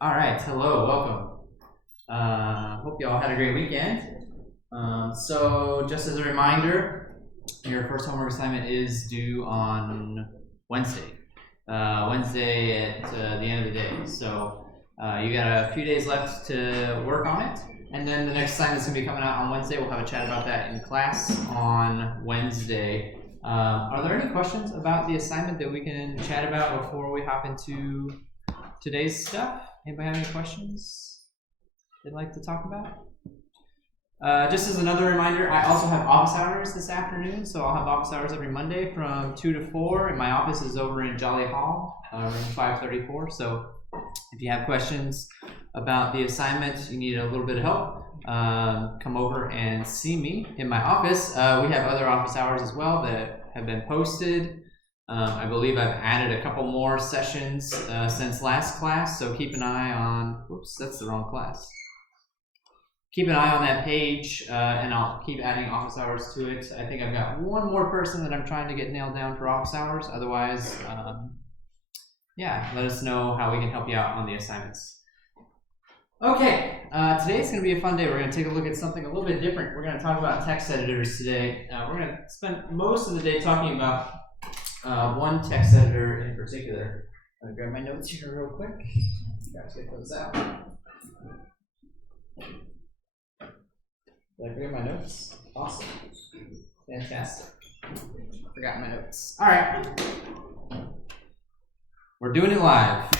All right, hello, welcome. Hope you all had a great weekend. So just as a reminder, your first homework assignment is due on Wednesday. Wednesday at the end of the day. So you got a few days left to work on it. And then the next assignment's gonna be coming out on Wednesday. We'll have a chat about that in class on Wednesday. Are there any questions about the assignment that we can chat about before we hop into today's stuff? Anybody have any questions they'd like to talk about? Just as another reminder, I also have office hours this afternoon, so I'll have office hours every Monday from 2 to 4, and my office is over in Jolly Hall, room 534. So if you have questions about the assignment, you need a little bit of help, come over and see me in my office. We have other office hours as well that have been posted. I believe I've added a couple more sessions since last class, so keep an eye on, whoops, that's the wrong class. Keep an eye on that page, and I'll keep adding office hours to it. I think I've got one more person that I'm trying to get nailed down for office hours. Otherwise, yeah, let us know how we can help you out on the assignments. Okay, today's going to be a fun day. We're going to take a look at something a little bit different. We're going to talk about text editors today. We're going to spend most of the day talking about one text editor in particular. I'm going to grab my notes here real quick. Gotta get those out. Did I forget my notes? Awesome. Fantastic. Forgot my notes. All right. We're doing it live.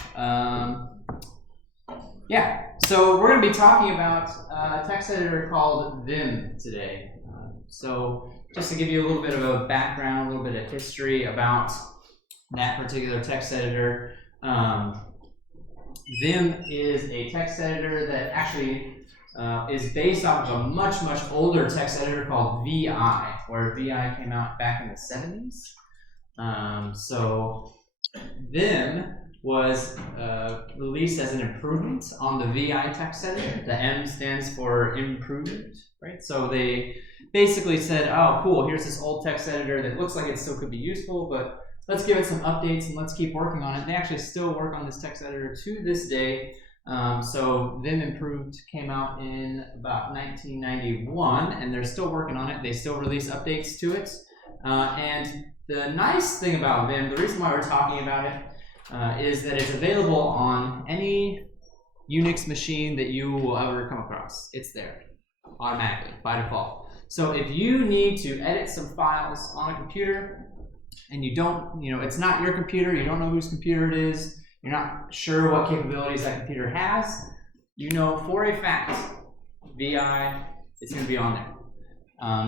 Yeah, so we're going to be talking about a text editor called Vim today. So just to give you a little bit of a background, a little bit of history about that particular text editor. Vim is a text editor that actually is based off of a much, much older text editor called VI, where VI came out back in the 70s. So Vim was released as an improvement on the VI text editor. The M stands for improvement, right? So they basically said, oh, cool, here's this old text editor that looks like it still could be useful, but let's give it some updates and let's keep working on it. They actually still work on this text editor to this day. So Vim Improved came out in about 1991, and they're still working on it. They still release updates to it. And the nice thing about Vim, the reason why we're talking about it, is that it's available on any Unix machine that you will ever come across. It's there automatically by default. So if you need to edit some files on a computer and you don't, it's not your computer, you don't know whose computer it is, you're not sure what capabilities that computer has, for a fact, VI is going to be on there.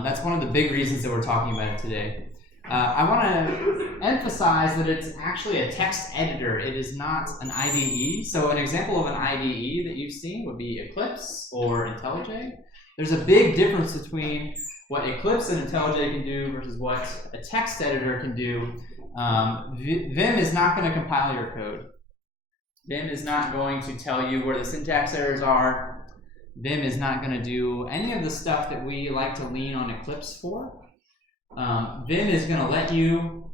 That's one of the big reasons that we're talking about it today. I want to emphasize that it's actually a text editor. It is not an IDE. So an example of an IDE that you've seen would be Eclipse or IntelliJ. There's a big difference between what Eclipse and IntelliJ can do versus what a text editor can do. Vim is not going to compile your code. Vim is not going to tell you where the syntax errors are. Vim is not going to do any of the stuff that we like to lean on Eclipse for. Vim is going to let you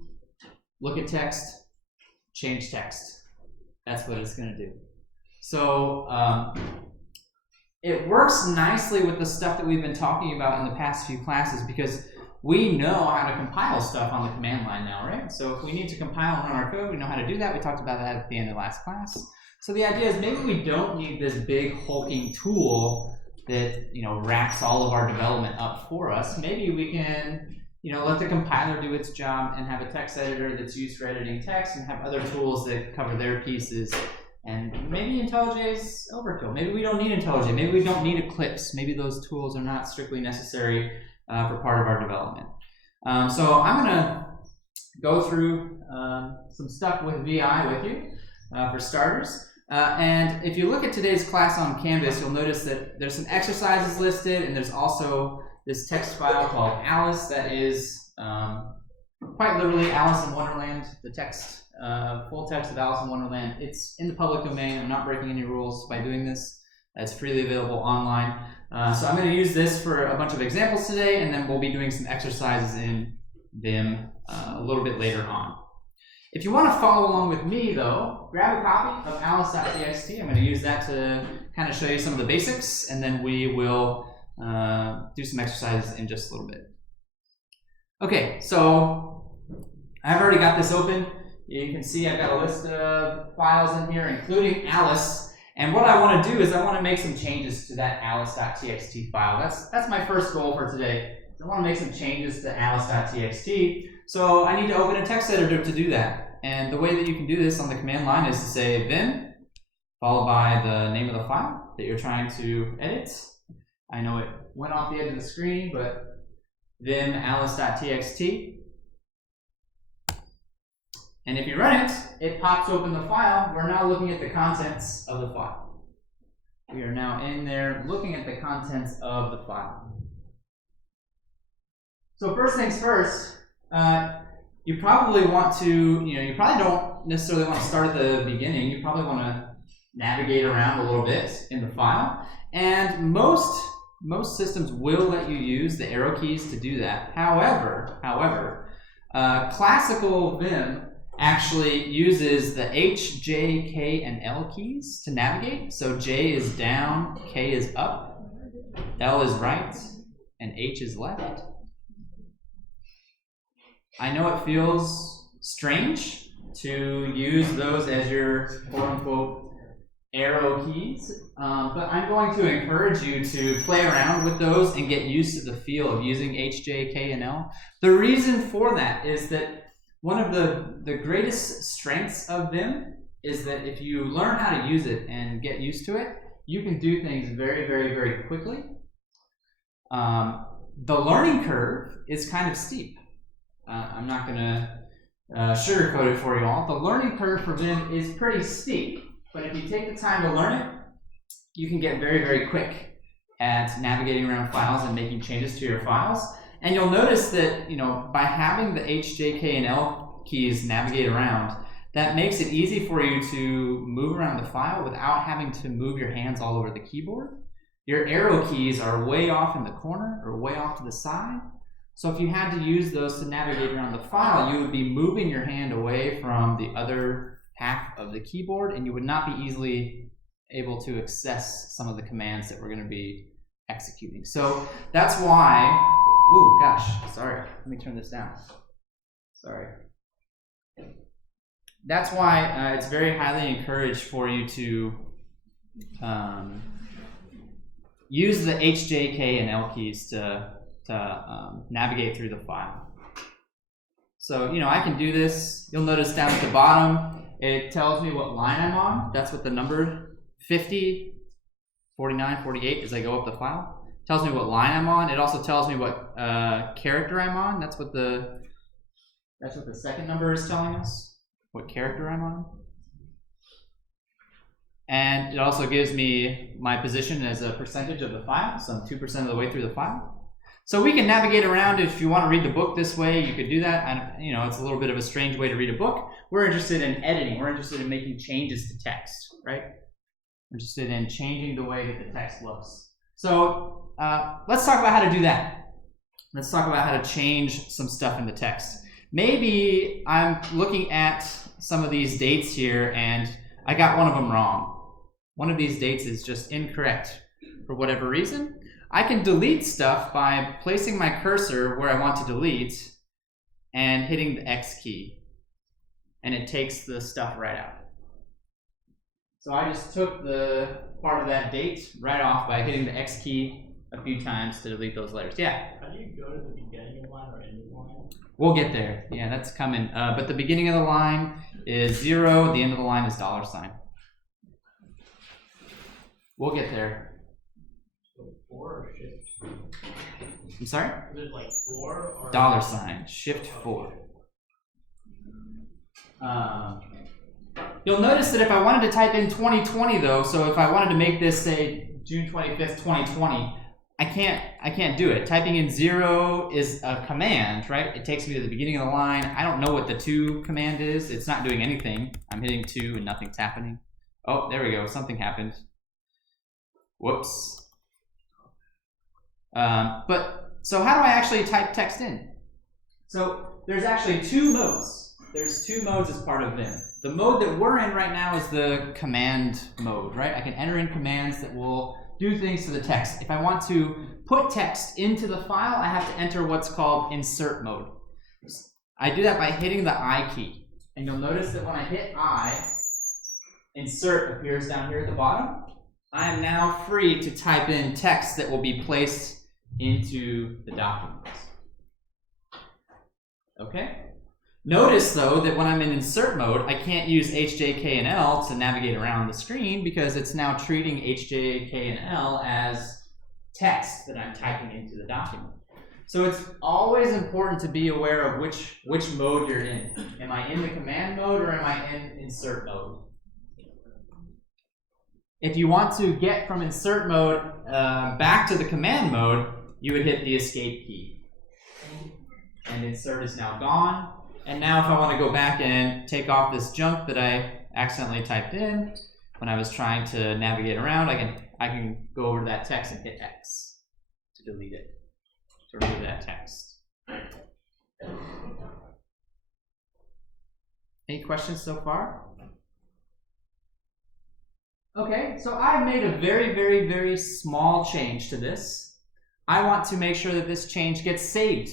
look at text, change text. That's what it's going to do. So it works nicely with the stuff that we've been talking about in the past few classes because we know how to compile stuff on the command line now, right? So if we need to compile and run our code, we know how to do that. We talked about that at the end of last class. So the idea is maybe we don't need this big hulking tool that wraps all of our development up for us. Maybe we can let the compiler do its job and have a text editor that's used for editing text and have other tools that cover their pieces. And maybe IntelliJ's overkill. Maybe we don't need IntelliJ. Maybe we don't need Eclipse. Maybe those tools are not strictly necessary for part of our development. So I'm going to go through some stuff with VI with you for starters. And if you look at today's class on Canvas, you'll notice that there's some exercises listed, and there's also this text file called Alice that is quite literally Alice in Wonderland, the text, full text of Alice in Wonderland. It's in the public domain. I'm not breaking any rules by doing this. It's freely available online. So I'm going to use this for a bunch of examples today, and then we'll be doing some exercises in Vim a little bit later on. If you want to follow along with me, though, grab a copy of Alicetxt. I'm going to use that to kind of show you some of the basics, and then we will do some exercises in just a little bit. Okay, so I've already got this open. You can see I've got a list of files in here, including Alice. And what I want to do is I want to make some changes to that alice.txt file. That's my first goal for today. I want to make some changes to alice.txt. So I need to open a text editor to do that. And the way that you can do this on the command line is to say vim, followed by the name of the file that you're trying to edit. I know it went off the edge of the screen, but vim alice.txt. And if you run it, it pops open the file. We're now looking at the contents of the file. We are now in there looking at the contents of the file. So first things first, you probably want to, you probably don't necessarily want to start at the beginning. You probably want to navigate around a little bit in the file. And most systems will let you use the arrow keys to do that. However, classical Vim actually uses the H, J, K, and L keys to navigate. So J is down, K is up, L is right, and H is left. I know it feels strange to use those as your quote-unquote arrow keys, but I'm going to encourage you to play around with those and get used to the feel of using H, J, K, and L. The reason for that is that one of the greatest strengths of Vim is that if you learn how to use it and get used to it, you can do things very, very, very quickly. The learning curve is kind of steep. I'm not going to sugarcoat it for you all. The learning curve for Vim is pretty steep, but if you take the time to learn it, you can get very, very quick at navigating around files and making changes to your files. And you'll notice that, by having the H, J, K, and L keys navigate around, that makes it easy for you to move around the file without having to move your hands all over the keyboard. Your arrow keys are way off in the corner or way off to the side. So if you had to use those to navigate around the file, you would be moving your hand away from the other half of the keyboard, and you would not be easily able to access some of the commands that we're going to be executing. So that's why, ooh, gosh, sorry, let me turn this down. Sorry. That's why it's very highly encouraged for you to use the H, J, K, and L keys to navigate through the file. So, I can do this. You'll notice down at the bottom, it tells me what line I'm on. That's what the number 50, 49, 48 as I go up the file. It tells me what line I'm on. It also tells me what character I'm on. That's what the second number is telling us, what character I'm on. And it also gives me my position as a percentage of the file. So I'm 2% of the way through the file. So we can navigate around. If you want to read the book this way, you could do that. It's a little bit of a strange way to read a book. We're interested in editing. We're interested in making changes to text, right? We're interested in changing the way that the text looks. So let's talk about how to do that. Let's talk about how to change some stuff in the text. Maybe I'm looking at some of these dates here and I got one of them wrong. One of these dates is just incorrect for whatever reason. I can delete stuff by placing my cursor where I want to delete and hitting the X key, and it takes the stuff right out. So I just took the part of that date right off by hitting the X key a few times to delete those letters. Yeah? How do you go to the beginning of the line or end of the line? We'll get there. Yeah, that's coming. But the beginning of the line is 0, the end of the line is $. We'll get there. 4 or shift? I'm sorry? Is it like 4 or $, shift 4. You'll notice that if I wanted to type in 2020 though, so if I wanted to make this say June 25th, 2020, I can't do it. Typing in 0 is a command, right? It takes me to the beginning of the line. I don't know what the 2 command is. It's not doing anything. I'm hitting 2 and nothing's happening. Oh, there we go. Something happened. Whoops. So how do I actually type text in? So there's actually 2 modes. there's two modes as part of Vim. The mode that we're in right now is the command mode, right? I can enter in commands that will do things to the text. If I want to put text into the file, I have to enter what's called insert mode. I do that by hitting the I key. And you'll notice that when I hit I, insert appears down here at the bottom. I am now free to type in text that will be placed into the document. Okay? Notice, though, that when I'm in insert mode, I can't use H, J, K, and L to navigate around the screen because it's now treating H, J, K, and L as text that I'm typing into the document. So it's always important to be aware of which mode you're in. Am I in the command mode or am I in insert mode? If you want to get from insert mode back to the command mode, you would hit the escape key. And insert is now gone. And now if I want to go back and take off this junk that I accidentally typed in when I was trying to navigate around, I can go over to that text and hit X to delete it, to remove that text. Any questions so far? Okay, so I've made a very, very, very small change to this. I want to make sure that this change gets saved,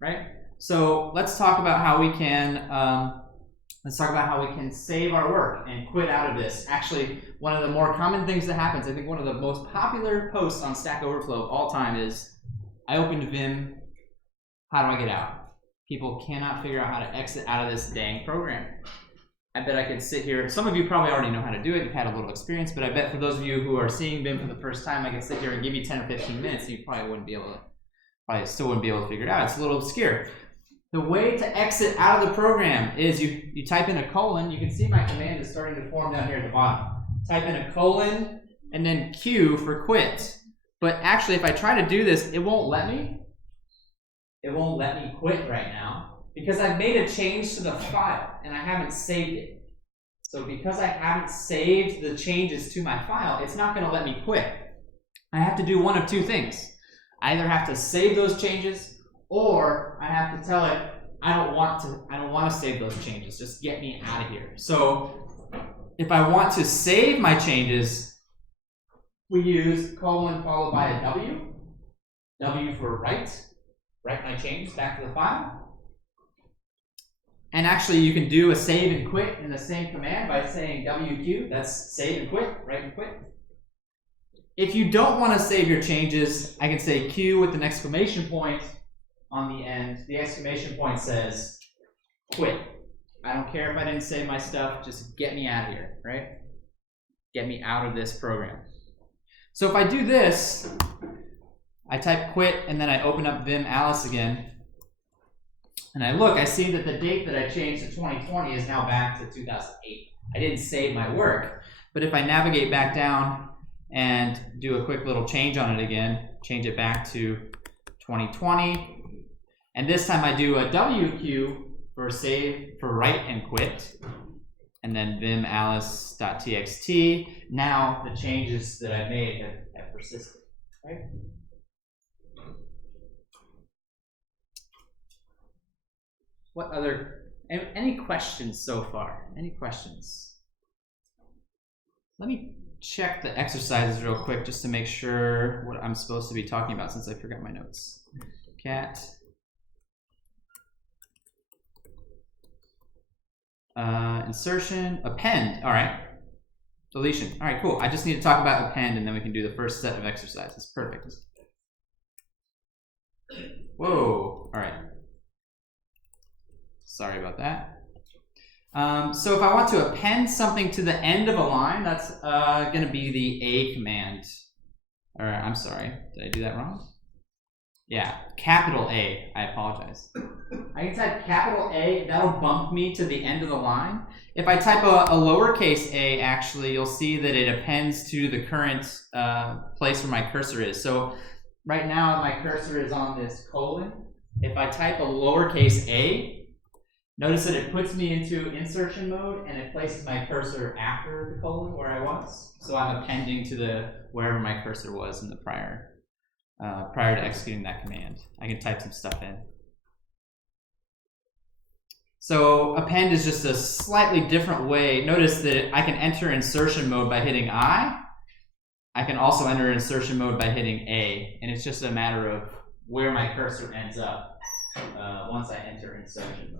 right? So let's talk about how we can save our work and quit out of this. Actually, one of the more common things that happens, I think one of the most popular posts on Stack Overflow of all time is, I opened Vim, how do I get out? People cannot figure out how to exit out of this dang program. I bet I could sit here, some of you probably already know how to do it, you've had a little experience, but I bet for those of you who are seeing Vim for the first time, I could sit here and give you 10 or 15 minutes and you probably still wouldn't be able to figure it out. It's a little obscure. The way to exit out of the program is you type in a colon. You can see my command is starting to form down here at the bottom. Type in a colon and then Q for quit. But actually, if I try to do this, it won't let me. It won't let me quit right now because I've made a change to the file and I haven't saved it. So because I haven't saved the changes to my file, it's not going to let me quit. I have to do one of two things. I either have to save those changes or I have to tell it, I don't want to save those changes. Just get me out of here. So if I want to save my changes, we use colon followed by a W. W for write my changes back to the file. And actually you can do a save and quit in the same command by saying WQ. That's save and quit, write and quit. If you don't want to save your changes, I can say Q with an exclamation point on the end. The exclamation point says quit. I don't care if I didn't save my stuff, just get me out of here, right? Get me out of this program. So if I do this, I type quit and then I open up Vim Alice again. And I look, I see that the date that I changed to 2020 is now back to 2008. I didn't save my work. But if I navigate back down and do a quick little change on it again, change it back to 2020, and this time I do a WQ for save, for write and quit, and then vim alice.txt. Now the changes that I made have persisted, right? What other, any questions so far? Any questions? Let me check the exercises real quick just to make sure what I'm supposed to be talking about since I forgot my notes. Cat. Insertion, append, all right. Deletion, all right, cool. I just need to talk about append and then we can do the first set of exercises. Perfect. Whoa, all right. Sorry about that. So if I want to append something to the end of a line, that's going to be the A command. Or I'm sorry, did I do that wrong? Yeah, capital A, I apologize. I can type capital A, that'll bump me to the end of the line. If I type a lowercase a, actually, you'll see that it appends to the current place where my cursor is. So right now my cursor is on this colon. If I type a lowercase a, notice that it puts me into insertion mode and it places my cursor after the colon where I was. So I'm appending to wherever my cursor was in the prior to executing that command. I can type some stuff in. So append is just a slightly different way. Notice that I can enter insertion mode by hitting I. I can also enter insertion mode by hitting A, and it's just a matter of where my cursor ends up once I enter insertion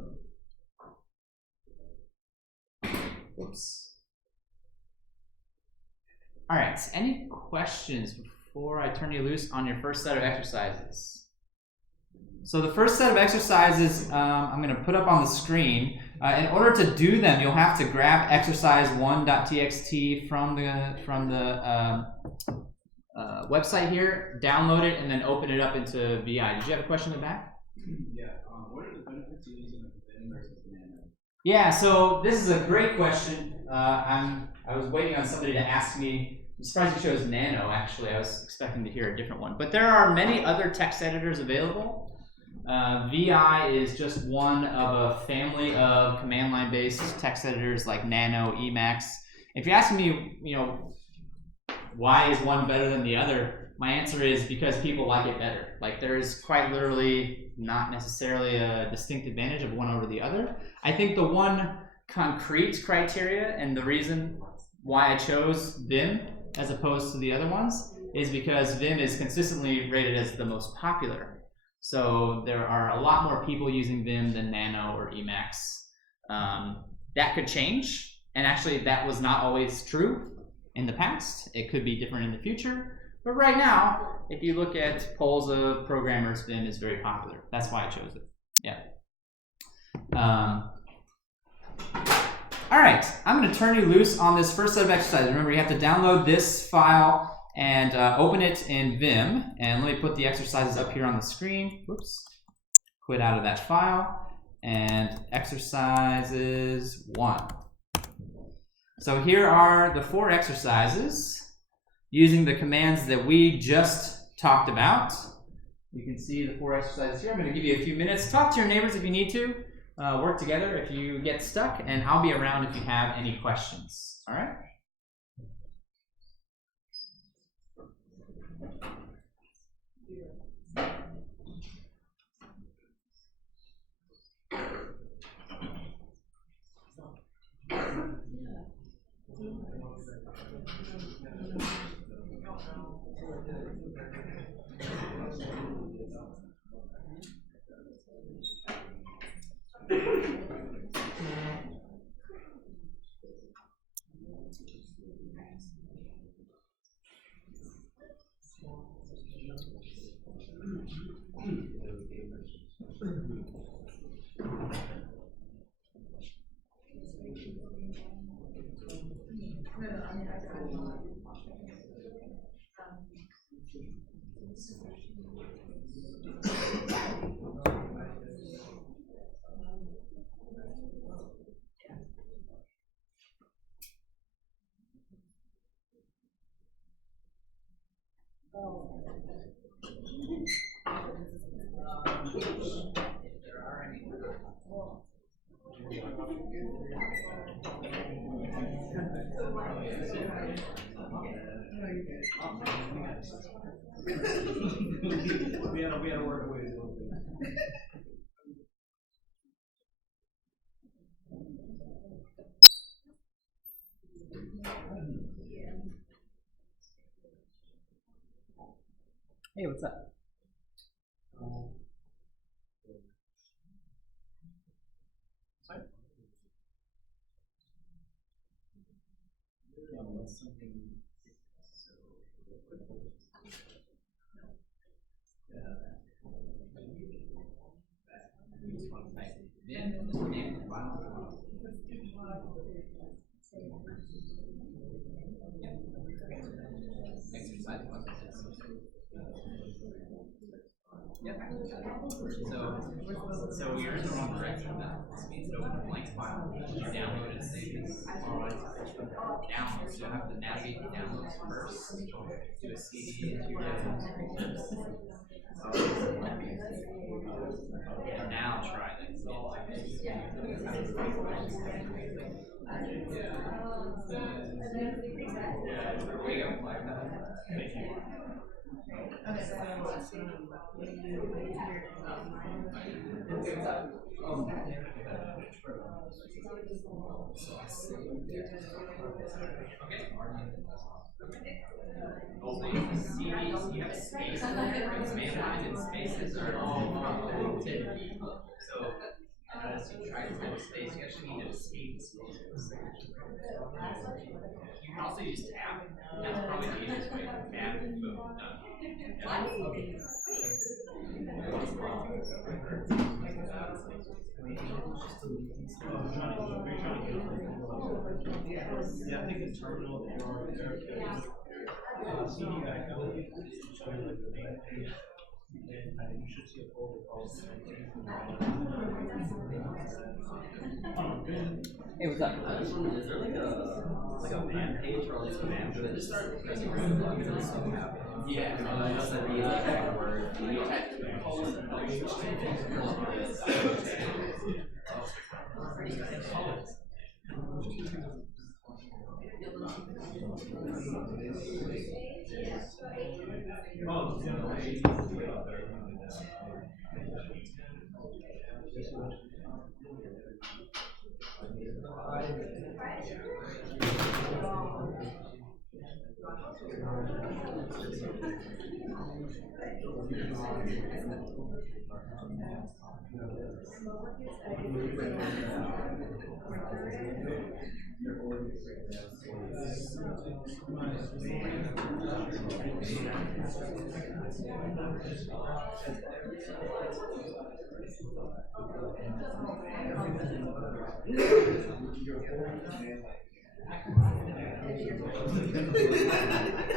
mode. Whoops. All right, any questions before I turn you loose on your first set of exercises? So the first set of exercises I'm going to put up on the screen. In order to do them, you'll have to grab exercise1.txt from the website here, download it, and then open it up into VI. Did you have a question in the back? Yeah. What are the benefits of using a bin versus nano? Yeah. So this is a great question. I was waiting on somebody to ask me. I'm surprised you chose Nano. Actually, I was expecting to hear a different one. But there are many other text editors available. VI is just one of a family of command line based text editors like Nano, Emacs. If you're asking me, why is one better than the other, my answer is because people like it better. Like, there is quite literally not necessarily a distinct advantage of one over the other. I think the one concrete criteria and the reason why I chose Vim as opposed to the other ones is because Vim is consistently rated as the most popular. So there are a lot more people using Vim than Nano or Emacs. That could change, and actually that was not always true in the past. It could be different in the future, but right now, if you look at polls of programmers, Vim is very popular. That's why I chose it. Yeah. All right, I'm going to turn you loose on this first set of exercises. Remember, you have to download this file and open it in Vim. And let me put the exercises up here on the screen. Whoops. Quit out of that file. And exercises 1. So here are the 4 exercises using the commands that we just talked about. You can see the 4 exercises here. I'm going to give you a few minutes. Talk to your neighbors if you need to. Work together if you get stuck. And I'll be around if you have any questions. All right? We had to work away a little bit. Hey, what's up? So you're in the wrong direction now. This means to open a blank file. You download it and save it. Download. So you have to navigate the downloads first. Do a CD into your downloads. And now try that. Also, you have spaces, command line and spaces are all from the So as you try to type space, you actually need to escape the space. You can also use tab. That's probably the easiest way. Tab and boom. Yeah, I think the terminal that you're already there. CD back up. Show you like the main page. And I think you should see a folder called Hey, what's up? Is there like a man page or like command that just start pressing random buttons and stuff happen? Yeah, I know that we like that word. We type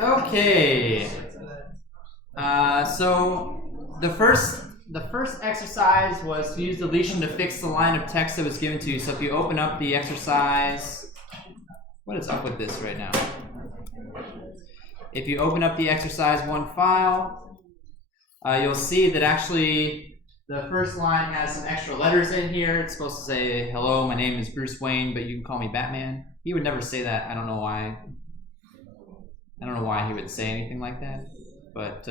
Okay. So the first exercise was to use deletion to fix the line of text that was given to you. So if you open up the exercise, what is up with this right now? If you open up the exercise 1 file, you'll see that actually the first line has some extra letters in here. It's supposed to say, hello, my name is Bruce Wayne, but you can call me Batman. He would never say that. I don't know why. I don't know why he would say anything like that. But,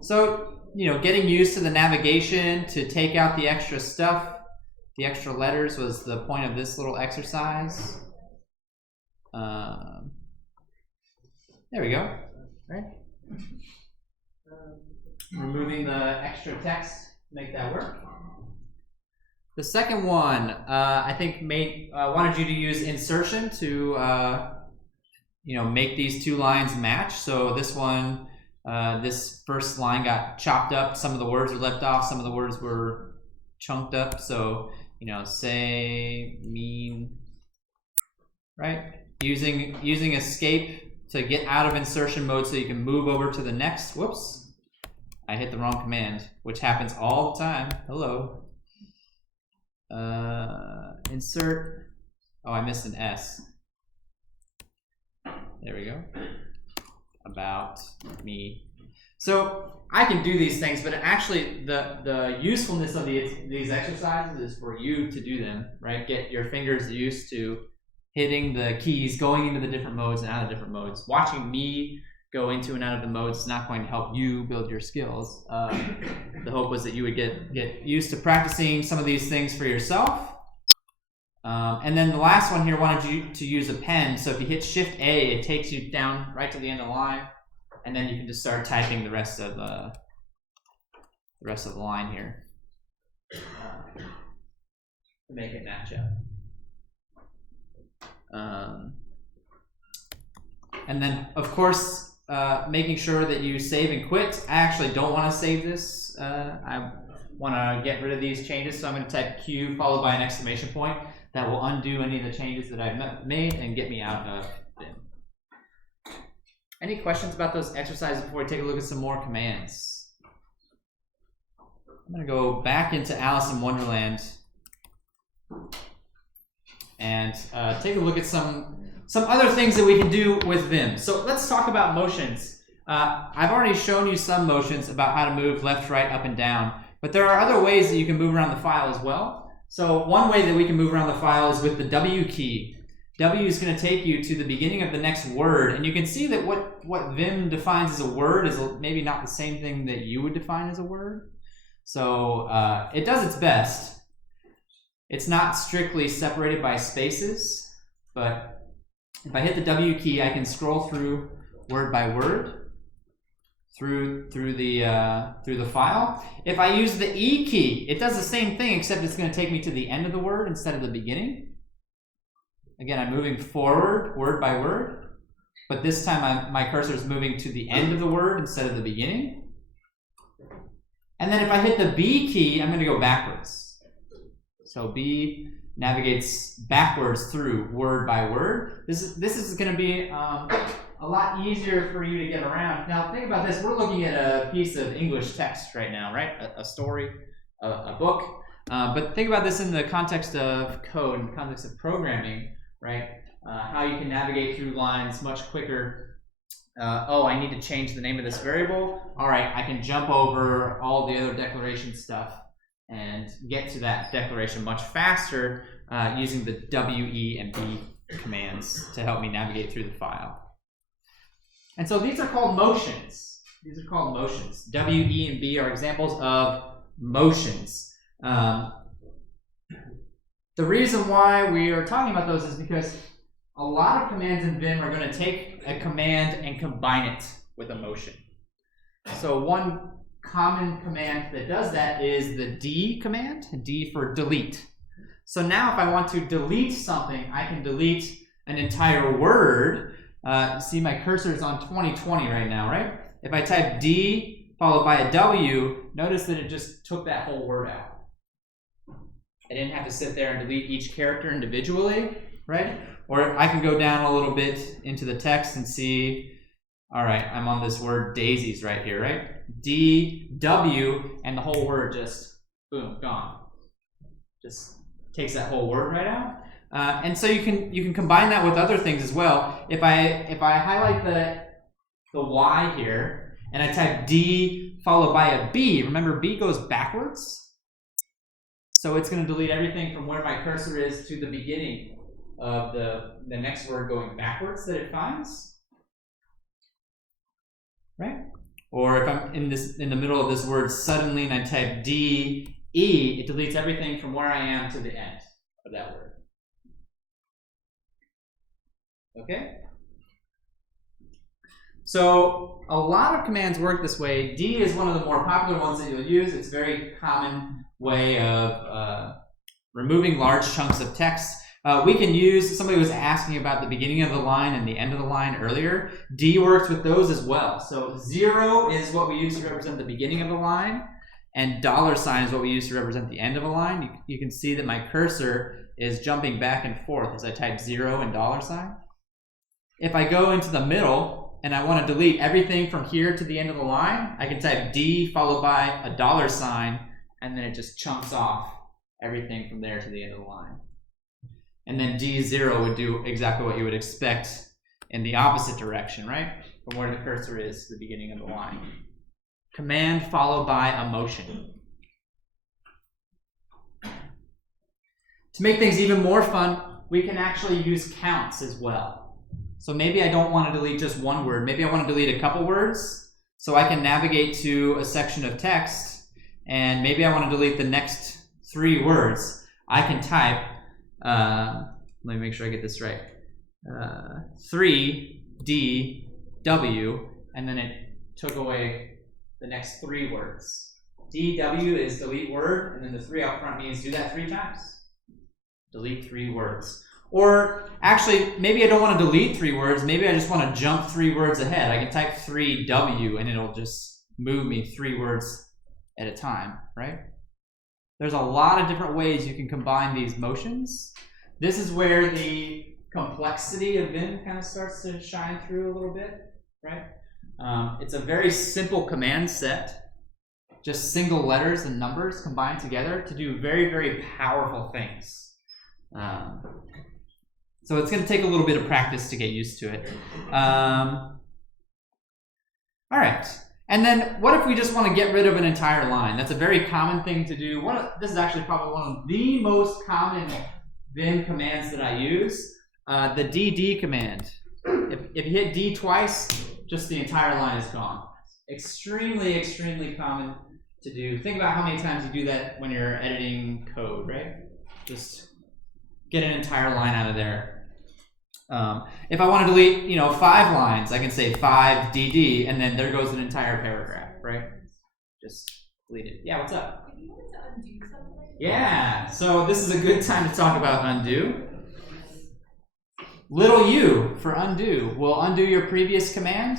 so, you know, getting used to the navigation to take out the extra stuff, the extra letters was the point of this little exercise. There we go. Right? Removing the extra text to make that work. The second one, I think wanted you to use insertion to you know, make these two lines match. So this one, this first line got chopped up. Some of the words were left off. Some of the words were chunked up. So, you know, say, mean, right? Using escape to get out of insertion mode so you can move over to the next. Whoops, I hit the wrong command, which happens all the time. Hello. Insert. Oh, I missed an S. There we go. About me. So I can do these things, but actually the usefulness of these exercises is for you to do them, right? Get your fingers used to hitting the keys, going into the different modes and out of different modes. Watching me go into and out of the modes is not going to help you build your skills. The hope was that you would get used to practicing some of these things for yourself. And then the last one here wanted you to use a pen. So if you hit Shift A, it takes you down right to the end of the line, and then you can just start typing the rest of the line here to make it match up. And then, of course, making sure that you save and quit. I actually don't want to save this. I want to get rid of these changes, so I'm going to type Q followed by an exclamation point. That will undo any of the changes that I've made and get me out of them. Any questions about those exercises before we take a look at some more commands? I'm going to go back into Alice in Wonderland and take a look at some other things that we can do with Vim. So let's talk about motions. I've already shown you some motions about how to move left, right, up, and down, but there are other ways that you can move around the file as well. So one way that we can move around the file is with the W key. W is going to take you to the beginning of the next word, and you can see that what Vim defines as a word is maybe not the same thing that you would define as a word. So it does its best. It's not strictly separated by spaces, but if I hit the W key, I can scroll through word by word through the file. If I use the E key, it does the same thing, except it's going to take me to the end of the word instead of the beginning. Again, I'm moving forward word by word, but this time my cursor is moving to the end of the word instead of the beginning. And then if I hit the B key, I'm going to go backwards. So B navigates backwards through word by word. This is going to be a lot easier for you to get around. Now think about this. We're looking at a piece of English text right now, right? A story, a book. But think about this in the context of code, in the context of programming, right? How you can navigate through lines much quicker. Oh, I need to change the name of this variable. All right, I can jump over all the other declaration stuff and get to that declaration much faster using the W, E, and B commands to help me navigate through the file. And so these are called motions. These are called motions. W, E, and B are examples of motions. The reason why we are talking about those is because a lot of commands in Vim are going to take a command and combine it with a motion. So one common command that does that is the D command, D for delete. So now if I want to delete something, I can delete an entire word. See my cursor is on 2020 right now, right? If I type D followed by a W, notice that it just took that whole word out. I didn't have to sit there and delete each character individually, right? Or I can go down a little bit into the text and see, all right, I'm on this word daisies right here, right? D, W, and the whole word just, boom, gone. Just takes that whole word right out. And so you can combine that with other things as well. If I highlight the Y here, and I type D followed by a B, remember B goes backwards? So it's going to delete everything from where my cursor is to the beginning of the next word going backwards that it finds. Right? Or if I'm in the middle of this word suddenly and I type D, E, it deletes everything from where I am to the end of that word. Okay? So a lot of commands work this way. D is one of the more popular ones that you'll use. It's a very common way of removing large chunks of text. We can use, somebody was asking about the beginning of the line and the end of the line earlier. D works with those as well. So 0 is what we use to represent the beginning of the line, and $sign is what we use to represent the end of a line. You can see that my cursor is jumping back and forth as I type 0 and $sign. If I go into the middle and I want to delete everything from here to the end of the line, I can type D followed by a $sign, and then it just chunks off everything from there to the end of the line. And then D0 would do exactly what you would expect in the opposite direction, right? From where the cursor is to the beginning of the line. Command followed by a motion. To make things even more fun, we can actually use counts as well. So maybe I don't want to delete just one word. Maybe I want to delete a couple words. So I can navigate to a section of text, and maybe I want to delete the next 3 words. I can type, let me make sure I get this right, 3DW, and then it took away the next 3 words. DW is delete word, and then the 3 out front means do that 3 times. Delete 3 words. Or actually, maybe I don't want to delete 3 words. Maybe I just want to jump 3 words ahead. I can type 3W, and it'll just move me 3 words at a time, right? There's a lot of different ways you can combine these motions. This is where the complexity of Vim kind of starts to shine through a little bit, right? It's a very simple command set, just single letters and numbers combined together to do very, very powerful things. So it's going to take a little bit of practice to get used to it. All right. And then what if we just want to get rid of an entire line? That's a very common thing to do. This is actually probably one of the most common Vim commands that I use. the DD command. If you hit D twice, just the entire line is gone. Extremely, extremely common to do. Think about how many times you do that when you're editing code, right? Just get an entire line out of there. If I want to delete, 5 lines, I can say 5 DD, and then there goes an entire paragraph, right? Just delete it. Yeah, what's up? If you wanted to undo something. Yeah, so this is a good time to talk about undo. Little u for undo will undo your previous command.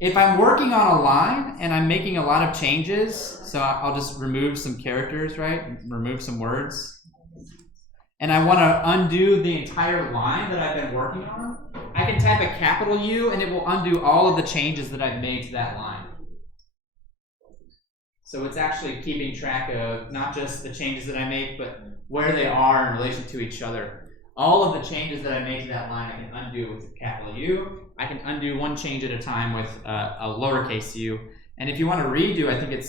If I'm working on a line and I'm making a lot of changes, so I'll just remove some characters, right? Remove some words. And I want to undo the entire line that I've been working on, I can type a capital U and it will undo all of the changes that I've made to that line. So it's actually keeping track of not just the changes that I make, but where they are in relation to each other. All of the changes that I made to that line I can undo with a capital U. I can undo one change at a time with a lowercase u. And if you want to redo, I think I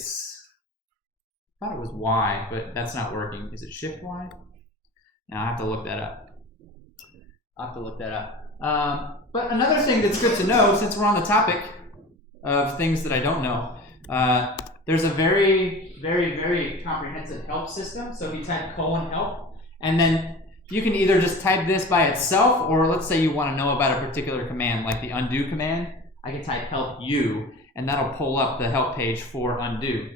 thought it was Y, but that's not working. Is it Shift Y? Now I have to look that up. But another thing that's good to know, since we're on the topic of things that I don't know, there's a very, very, very comprehensive help system. So if you type :help, and then you can either just type this by itself, or let's say you want to know about a particular command, like the undo command. I can type help u, and that'll pull up the help page for undo.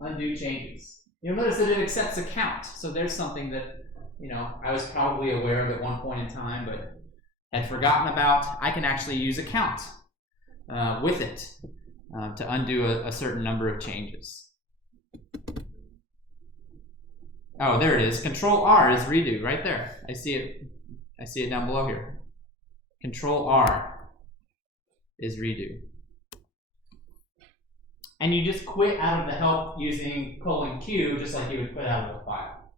Undo changes. You'll notice that it accepts a count. So there's something that, I was probably aware of at one point in time, but had forgotten about. I can actually use a count with it to undo a certain number of changes. Oh, there it is. Control R is redo right there. I see it down below here. Control R is redo. And you just quit out of the help using :Q, just like you would quit out of a file.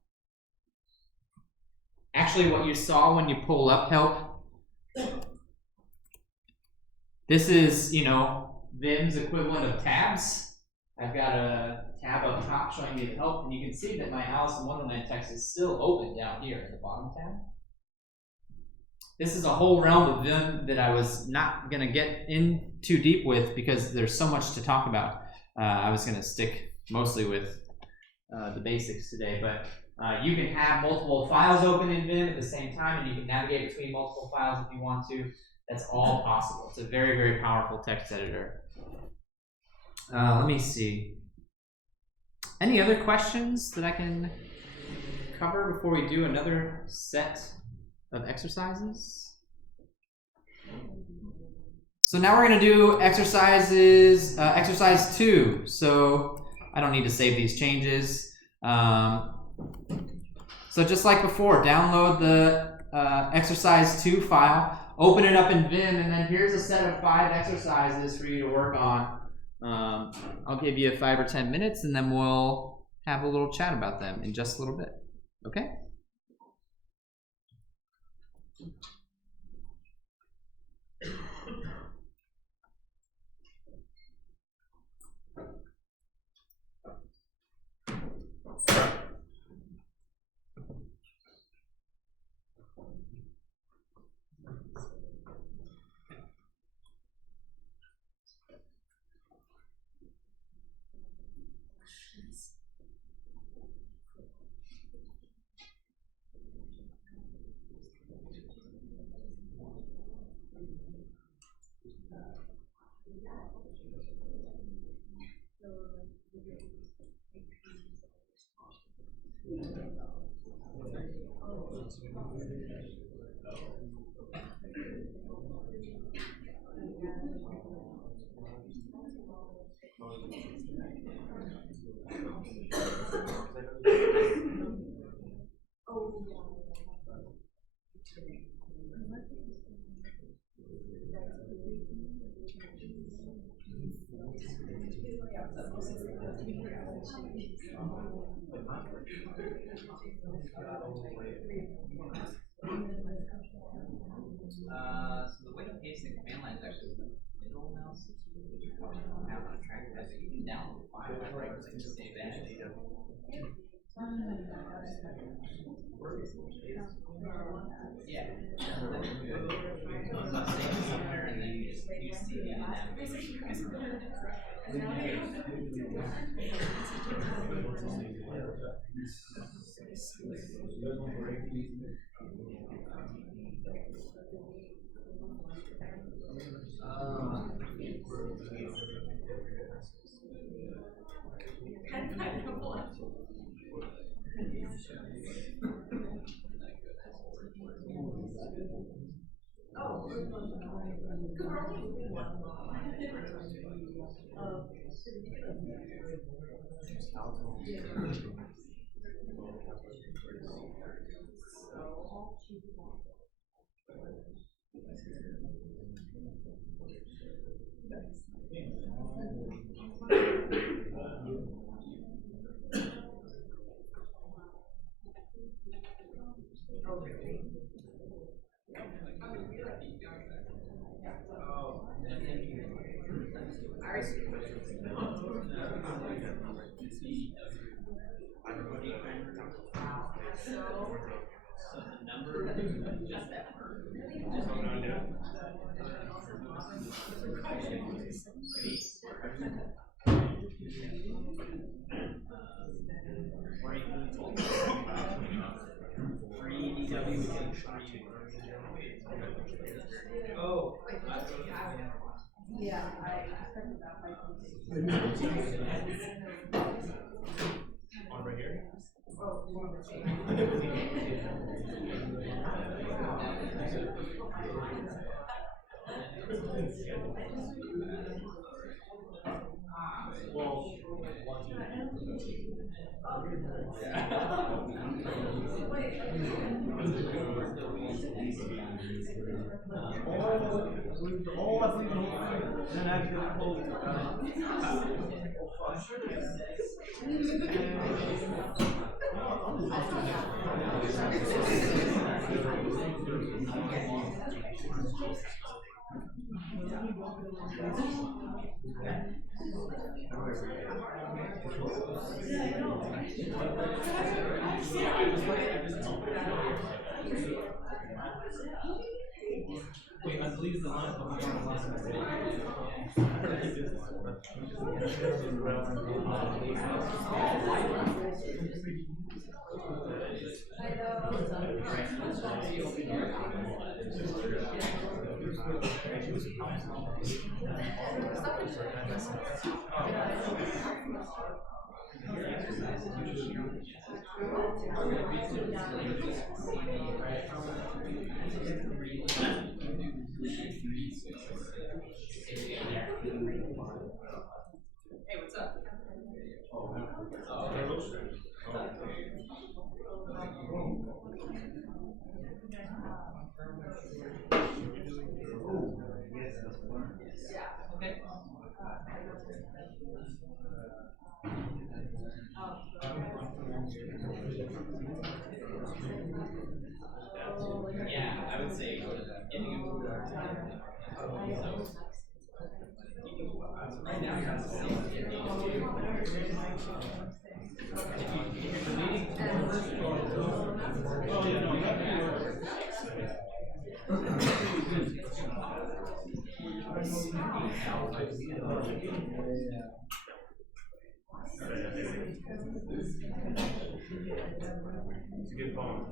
Actually, what you saw when you pull up help, this is, Vim's equivalent of tabs. I've got a tab up top showing me the help, and you can see that my Alice in Wonderland text is still open down here in the bottom tab. This is a whole realm of Vim that I was not going to get in too deep with because there's so much to talk about. I was going to stick mostly with the basics today, but you can have multiple files open in Vim at the same time, and you can navigate between multiple files if you want to. That's all possible. It's a very, very powerful text editor. Let me see. Any other questions that I can cover before we do another set of exercises? So now we're going to do exercises, exercise 2. So I don't need to save these changes. So just like before, download the exercise 2 file, open it up in Vim, and then here's a set of 5 exercises for you to work on. I'll give you 5 or 10 minutes, and then we'll have a little chat about them in just a little bit. Okay? So the way to paste the command line is actually with the middle mouse. You probably don't have on a trackpad, but you can download the file and right click to save as. Yeah. Somewhere and then you see the Yeah, I expected that. On right here? Wait, I deleted the line, but we got the last Hey, what's up? Yeah, I would say getting a food right now you're on the It's a good poem.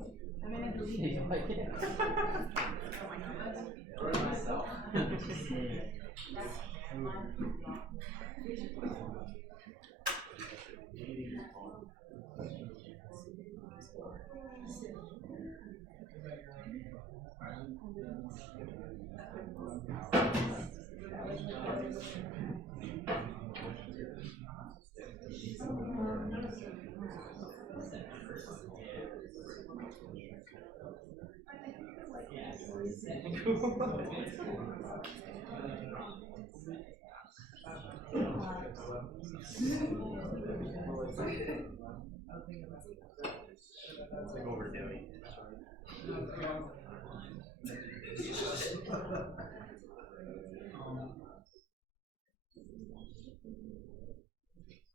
It's like overdoing it.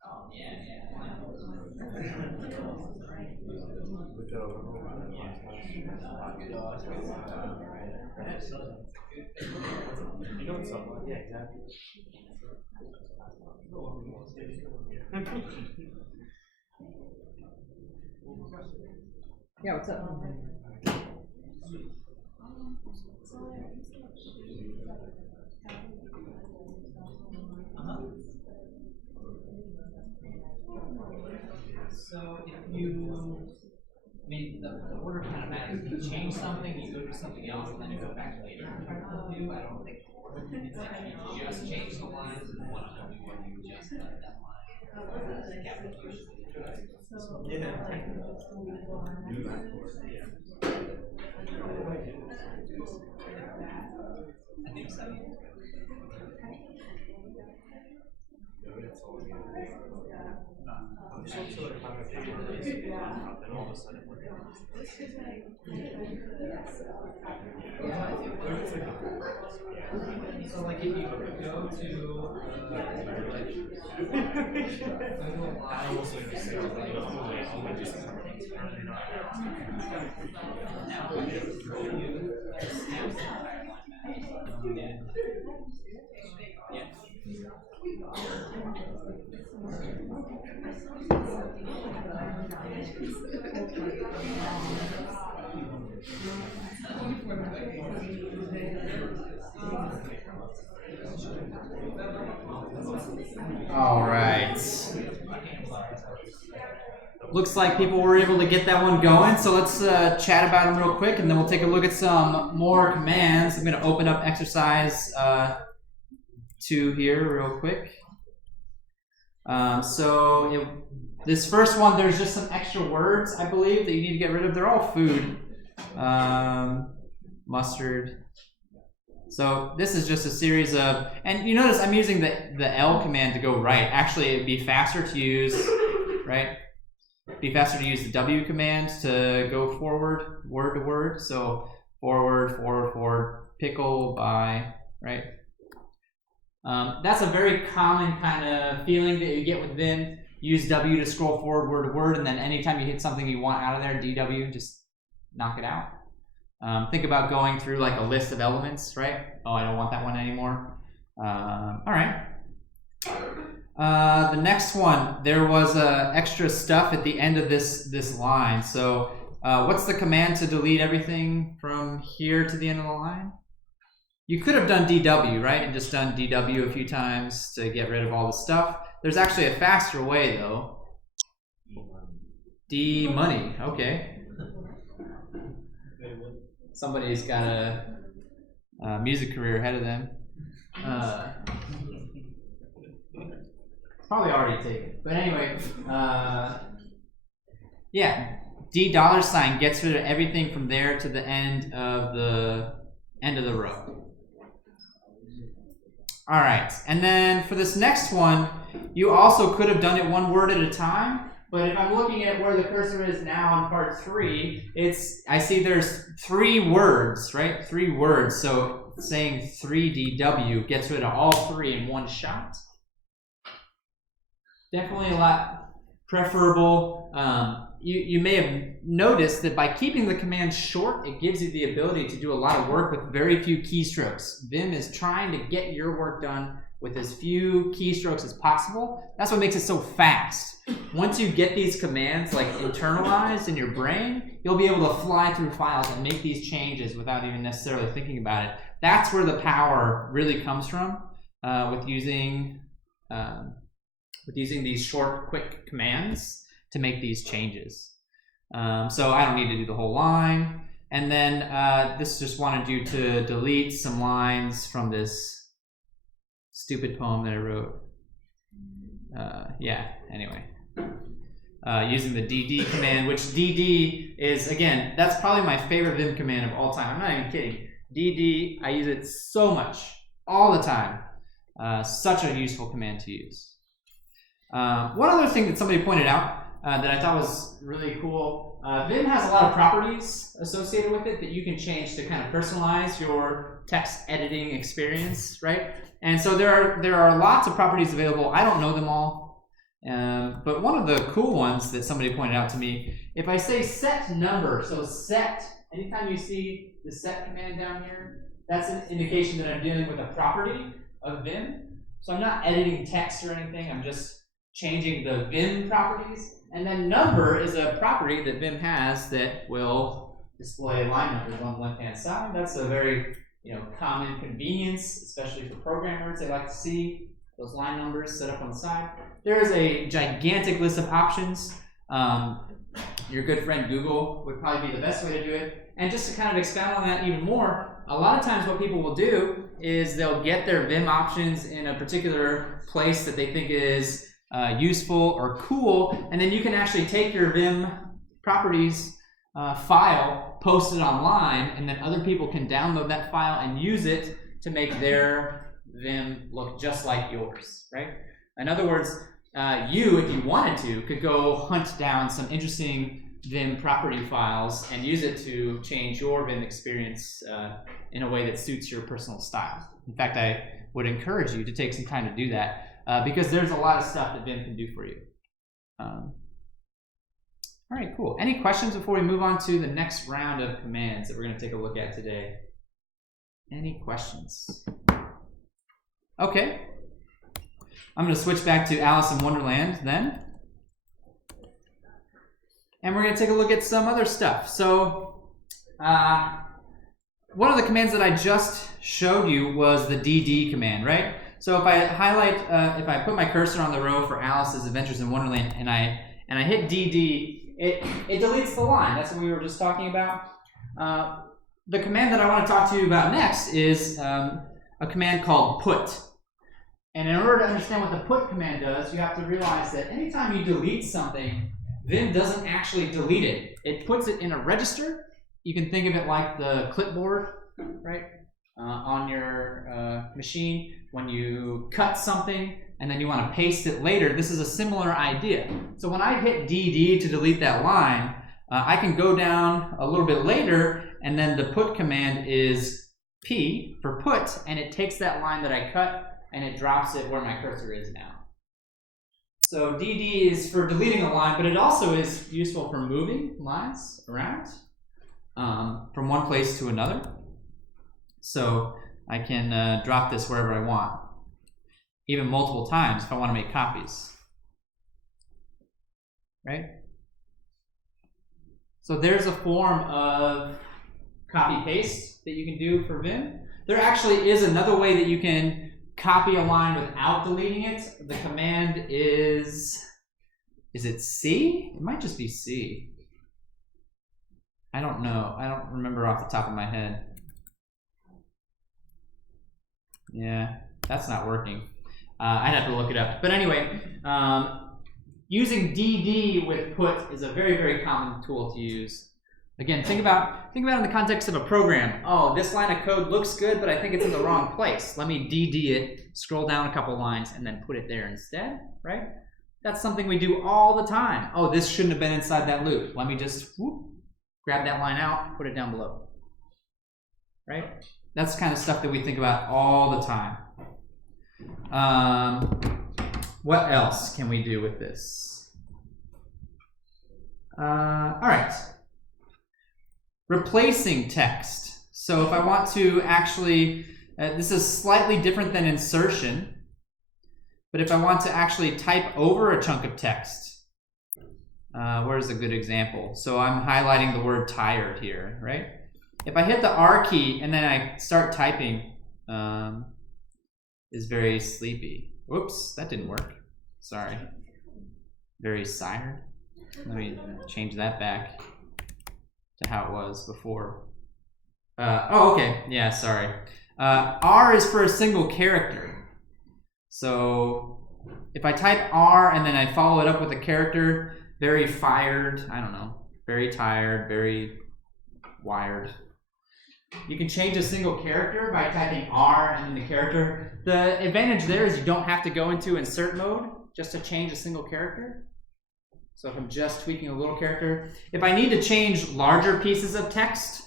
Oh, yeah, yeah. You know it's someone. Yeah, exactly. Yeah, what's up? So if you, I mean, the order kind of matters. If you change something, you go do something else, and then you go back later and try to undo. I don't think it's like you just change the lines and want to undo when you just that line. I think so. So like if you go to all right. Looks like people were able to get that one going, so let's chat about them real quick, and then we'll take a look at some more commands. I'm going to open up exercise 2 here real quick. This first one, there's just some extra words, I believe, that you need to get rid of. They're all food. Mustard. So this is just a series of, and you notice I'm using the L command to go right. Actually, it'd be faster to use, right? It'd be faster to use the W command to go forward, word to word. So forward, pickle, by, right? That's a very common kind of feeling that you get with Vim. Use W to scroll forward, word to word, and then anytime you hit something you want out of there, DW, just knock it out. Think about going through like a list of elements, right? Oh, I don't want that one anymore. All right. The next one, there was extra stuff at the end of this line. So what's the command to delete everything from here to the end of the line? You could have done DW, right? And just done DW a few times to get rid of all the stuff. There's actually a faster way, though. D-money, okay. Somebody's got a music career ahead of them. Probably already taken. But anyway, yeah, $$ gets rid of everything from there to the end of the row. All right, and then for this next one, you also could have done it one word at a time. But if I'm looking at where the cursor is now on part 3, I see there's 3 words, right? 3 words. So saying 3DW gets rid of all 3 in one shot. Definitely a lot preferable. You may have noticed that by keeping the command short, it gives you the ability to do a lot of work with very few keystrokes. Vim is trying to get your work done with as few keystrokes as possible. That's what makes it so fast. Once you get these commands like internalized in your brain, you'll be able to fly through files and make these changes without even necessarily thinking about it. That's where the power really comes from with using these short, quick commands to make these changes. So I don't need to do the whole line. And then this just wanted you to delete some lines from this stupid poem that I wrote. Yeah, anyway. Using the DD command, which DD is, again, that's probably my favorite Vim command of all time. I'm not even kidding. DD, I use it so much, all the time. Such a useful command to use. One other thing that somebody pointed out that I thought was really cool, Vim has a lot of properties associated with it that you can change to kind of personalize your text editing experience, right? And so there are lots of properties available. I don't know them all, but one of the cool ones that somebody pointed out to me, if I say set number, so set Anytime you see the set command down here, that's an indication that I'm dealing with a property of Vim. So I'm not editing text or anything, I'm just changing the Vim properties. And then number is a property that Vim has that will display line numbers on the left-hand side. That's a very common convenience, especially for programmers. They like to see those line numbers set up on the side. There is a gigantic list of options. Your good friend Google would probably be the best way to do it. And just to kind of expound on that even more, a lot of times what people will do is they'll get their Vim options in a particular place that they think is useful or cool, and then you can actually take your Vim properties file, post it online, and then other people can download that file and use it to make their Vim look just like yours, right? In other words, you, if you wanted to, could go hunt down some interesting Vim property files and use it to change your Vim experience in a way that suits your personal style. In fact, I would encourage you to take some time to do that because there's a lot of stuff that Vim can do for you. All right, cool. Any questions before we move on to the next round of commands that we're going to take a look at today? Any questions? Okay. I'm going to switch back to Alice in Wonderland then. And we're going to take a look at some other stuff. So one of the commands that I just showed you was the DD command, right? So if I highlight, if I put my cursor on the row for Alice's Adventures in Wonderland and I hit DD, it deletes the line. That's what we were just talking about. The command that I want to talk to you about next is a command called put. And in order to understand what the put command does, you have to realize that anytime you delete something, Vim doesn't actually delete it. It puts it in a register. You can think of it like the clipboard, right, on your machine. When you cut something and then you want to paste it later, this is a similar idea. So when I hit DD to delete that line, I can go down a little bit later, and then the put command is P for put, and it takes that line that I cut and it drops it where my cursor is now. So DD is for deleting a line, but it also is useful for moving lines around from one place to another. So I can drop this wherever I want, even multiple times if I want to make copies, right? So there's a form of copy-paste that you can do for Vim. There actually is another way that you can copy a line without deleting it. The command is it C? It might just be C. I don't know. I don't remember off the top of my head. Yeah, that's not working. I'd have to look it up. But anyway, using DD with put is a very, very common tool to use. Again, think about it in the context of a program. Oh, this line of code looks good, but I think it's in the wrong place. Let me DD it, scroll down a couple lines, and then put it there instead, right? That's something we do all the time. Oh, this shouldn't have been inside that loop. Let me just grab that line out, put it down below, right? That's the kind of stuff that we think about all the time. What else can we do with this? All right. Replacing text. So if I want to actually, this is slightly different than insertion, but if I want to actually type over a chunk of text, where's a good example? So I'm highlighting the word tired here, right? If I hit the R key and then I start typing, is very sleepy. Whoops, that didn't work. Sorry. Very sired. Let me change that back to how it was before. Oh, okay. Yeah, sorry. R is for a single character. So if I type R and then I follow it up with a character, very fired, I don't know, very tired, very wired. You can change a single character by typing R and then the character. The advantage there is you don't have to go into insert mode just to change a single character. So if I'm just tweaking a little character, if I need to change larger pieces of text,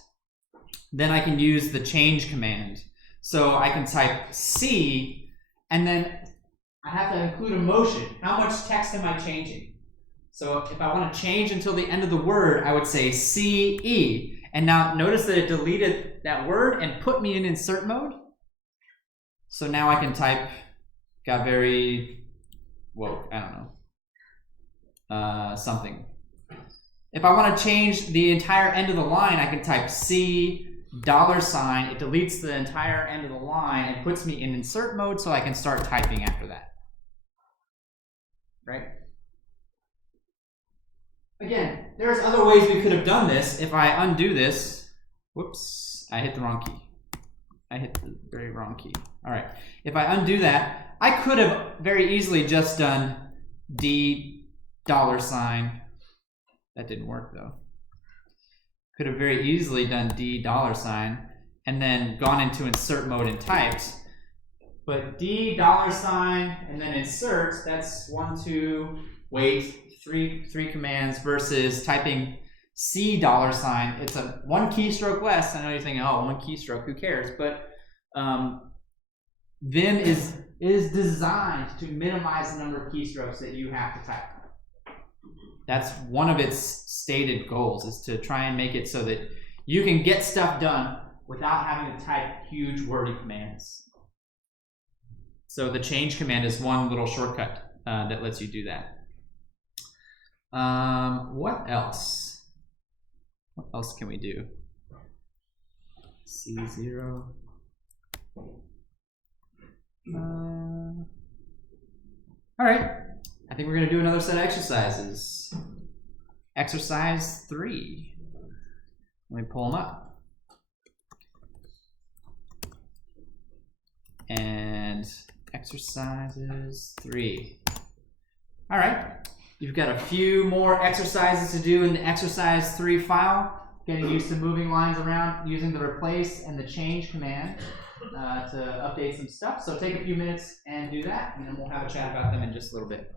then I can use the change command. So I can type C, and then I have to include a motion. How much text am I changing? So if I want to change until the end of the word, I would say CE. And now notice that it deleted that word and put me in insert mode. So now I can type, got very, well, I don't know, something. If I want to change the entire end of the line, I can type $, it deletes the entire end of the line and puts me in insert mode so I can start typing after that. Right? Again, there's other ways we could have done this. If I undo this, whoops, I hit the wrong key. I hit the very wrong key. All right, if I undo that, I could have very easily just done $. That didn't work though. Could have very easily done $, and then gone into insert mode and typed. But $, and then insert, that's 1, 2, wait, three commands versus typing $. It's a 1 keystroke less. I know you're thinking, oh, 1 keystroke, who cares? But Vim is designed to minimize the number of keystrokes that you have to type. That's one of its stated goals, is to try and make it so that you can get stuff done without having to type huge wordy commands. So the change command is one little shortcut that lets you do that. What else? What else can we do? C0. All right. I think we're going to do another set of exercises. Exercise 3. Let me pull them up. And exercises 3. All right. You've got a few more exercises to do in the exercise 3 file. Getting used to moving lines around using the replace and the change command to update some stuff. So take a few minutes and do that, and then we'll have a chat about them in just a little bit.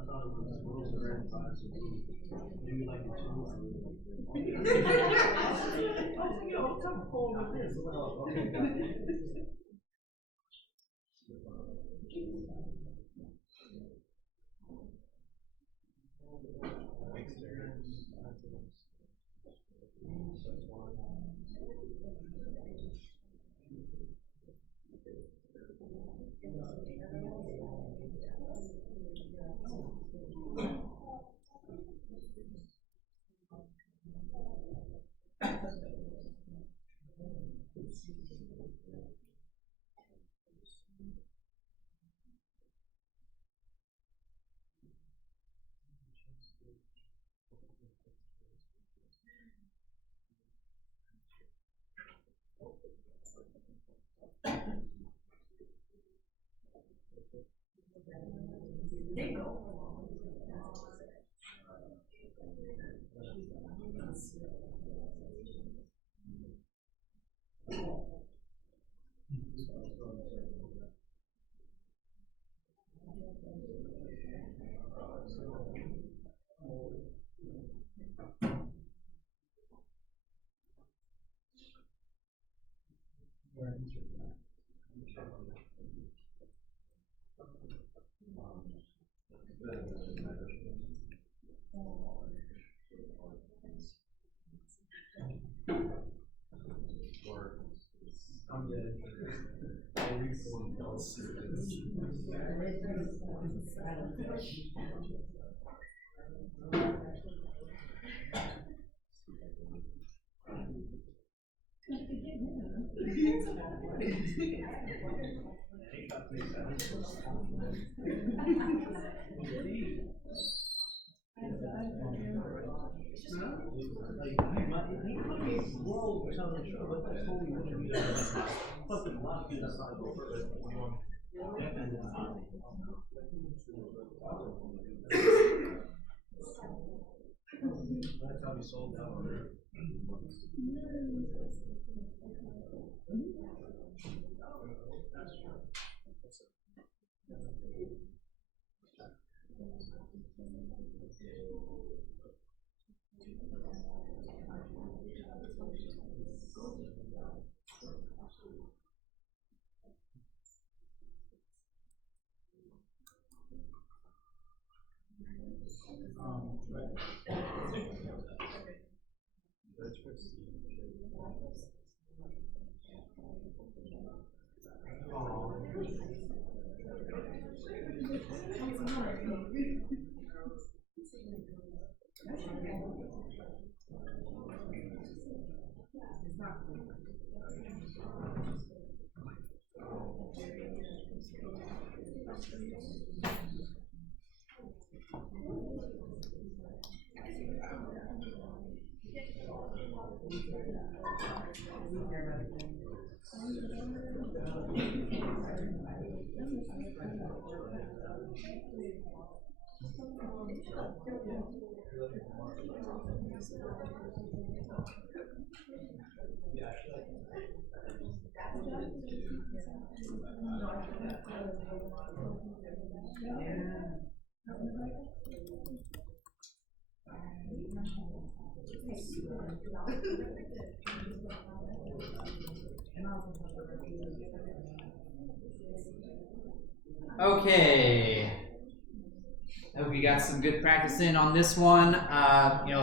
I thought it was rules of red flags. Do you like it too? What's up, Paul, with this? Well, okay. That's how we sold that one. Okay. I hope you got some good practice in on this one.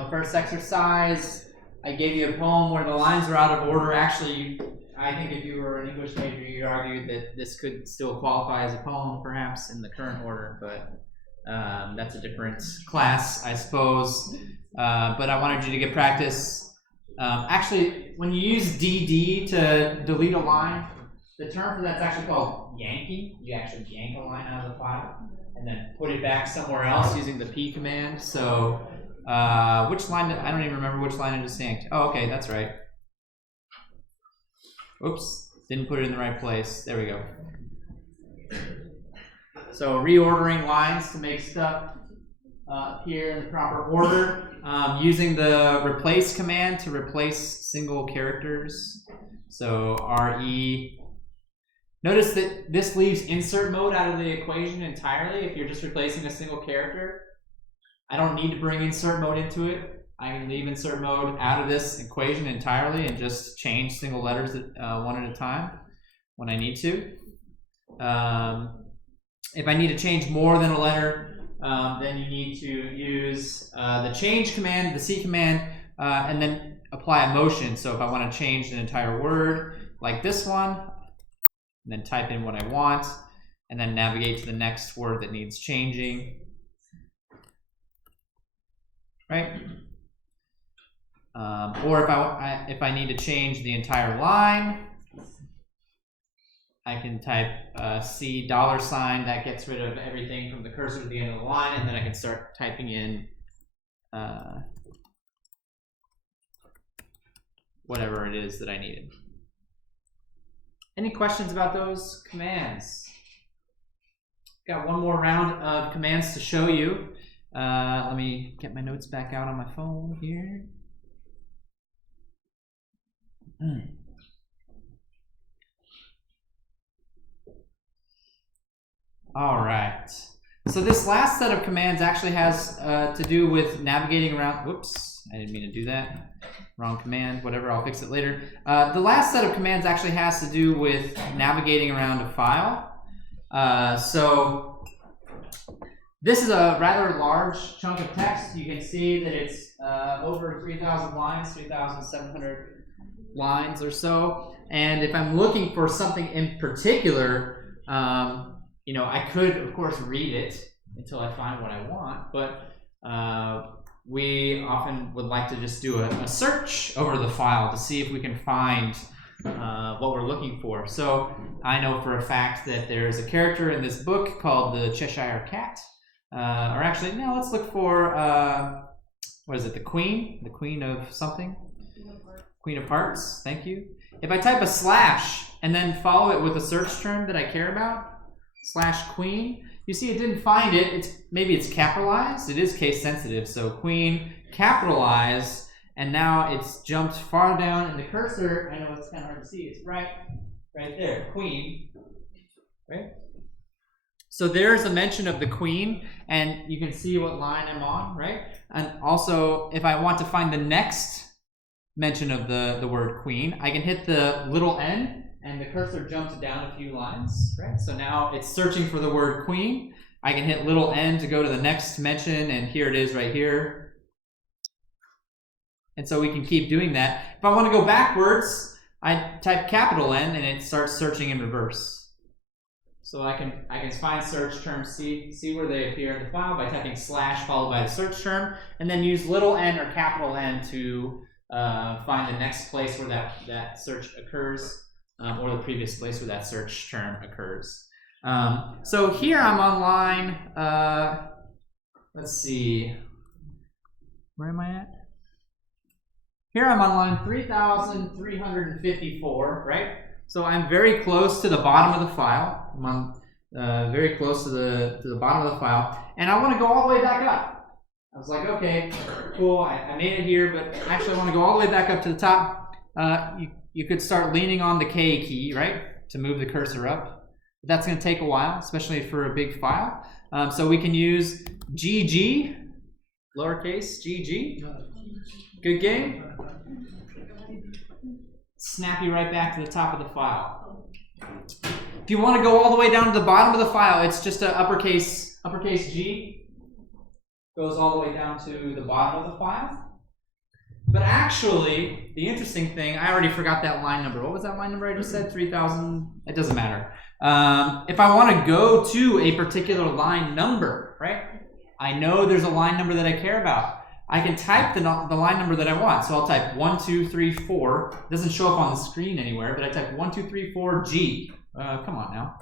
First exercise, I gave you a poem where the lines are out of order. Actually, I think if you were an English major, you'd argue that this could still qualify as a poem, perhaps, in the current order, but that's a different class, I suppose. But I wanted you to get practice. Actually, when you use DD to delete a line, the term for that's actually called yanking. You actually yank a line out of the file and then put it back somewhere else using the P command. So which line, I don't even remember which line I just yanked. Oh, okay, that's right. Oops, didn't put it in the right place. There we go. So reordering lines to make stuff appear in the proper order. Using the replace command to replace single characters. So RE. Notice that this leaves insert mode out of the equation entirely if you're just replacing a single character. I don't need to bring insert mode into it. I can leave insert mode out of this equation entirely and just change single letters one at a time when I need to. If I need to change more than a letter, then you need to use the change command, the C command, and then apply a motion. So if I want to change an entire word like this one, and then type in what I want, and then navigate to the next word that needs changing. Right? Or if I need to change the entire line, I can type $C$. That gets rid of everything from the cursor to the end of the line, and then I can start typing in whatever it is that I needed. Any questions about those commands? got one more round of commands to show you. Let me get my notes back out on my phone here. All right. So this last set of commands actually has to do with navigating around. Whoops, I didn't mean to do that. Wrong command, whatever, I'll fix it later. The last set of commands actually has to do with navigating around a file. So this is a rather large chunk of text. You can see that it's over 3,000 lines, 3,700 lines or so. And if I'm looking for something in particular, you know, I could, of course, read it until I find what I want, but we often would like to just do a search over the file to see if we can find what we're looking for. So I know for a fact that there's a character in this book called the Cheshire Cat. Or actually, no, let's look for, what is it, the Queen of something? Queen of Hearts, thank you. If I type a slash and then follow it with a search term that I care about, /queen, you see it didn't find it. Maybe it's capitalized. It is case sensitive. So queen capitalized, and now it's jumped far down in the cursor. I know it's kind of hard to see. It's right there, queen, right? So there's a mention of the queen, and you can see what line I'm on, right? And also, if I want to find the next mention of the word queen, I can hit the little n, and the cursor jumps down a few lines, right? So now it's searching for the word queen. I can hit little n to go to the next mention, and here it is right here. And so we can keep doing that. If I want to go backwards, I type capital N, and it starts searching in reverse. So I can find search terms, see where they appear in the file by typing slash followed by the search term, and then use little n or capital N to find the next place where that search occurs. Or the previous place where that search term occurs. So here I'm on line, let's see, where am I at? Here I'm on line 3,354, right? So I'm very close to the bottom of the file. I'm on very close to the bottom of the file, and I want to go all the way back up. I was like, okay, cool, I made it here, but actually I want to go all the way back up to the top. You could start leaning on the K key, right, to move the cursor up. But that's going to take a while, especially for a big file. So we can use GG, lowercase GG. Good game. Snap you right back to the top of the file. If you want to go all the way down to the bottom of the file, it's just an uppercase G. Goes all the way down to the bottom of the file. But actually, the interesting thing, I already forgot that line number. What was that line number I just said? 3,000? It doesn't matter. If I want to go to a particular line number, right? I know there's a line number that I care about. I can type the line number that I want. So I'll type 1, 2, 3, 4. It doesn't show up on the screen anywhere, but I type 1, 2, 3, 4, G. Come on now.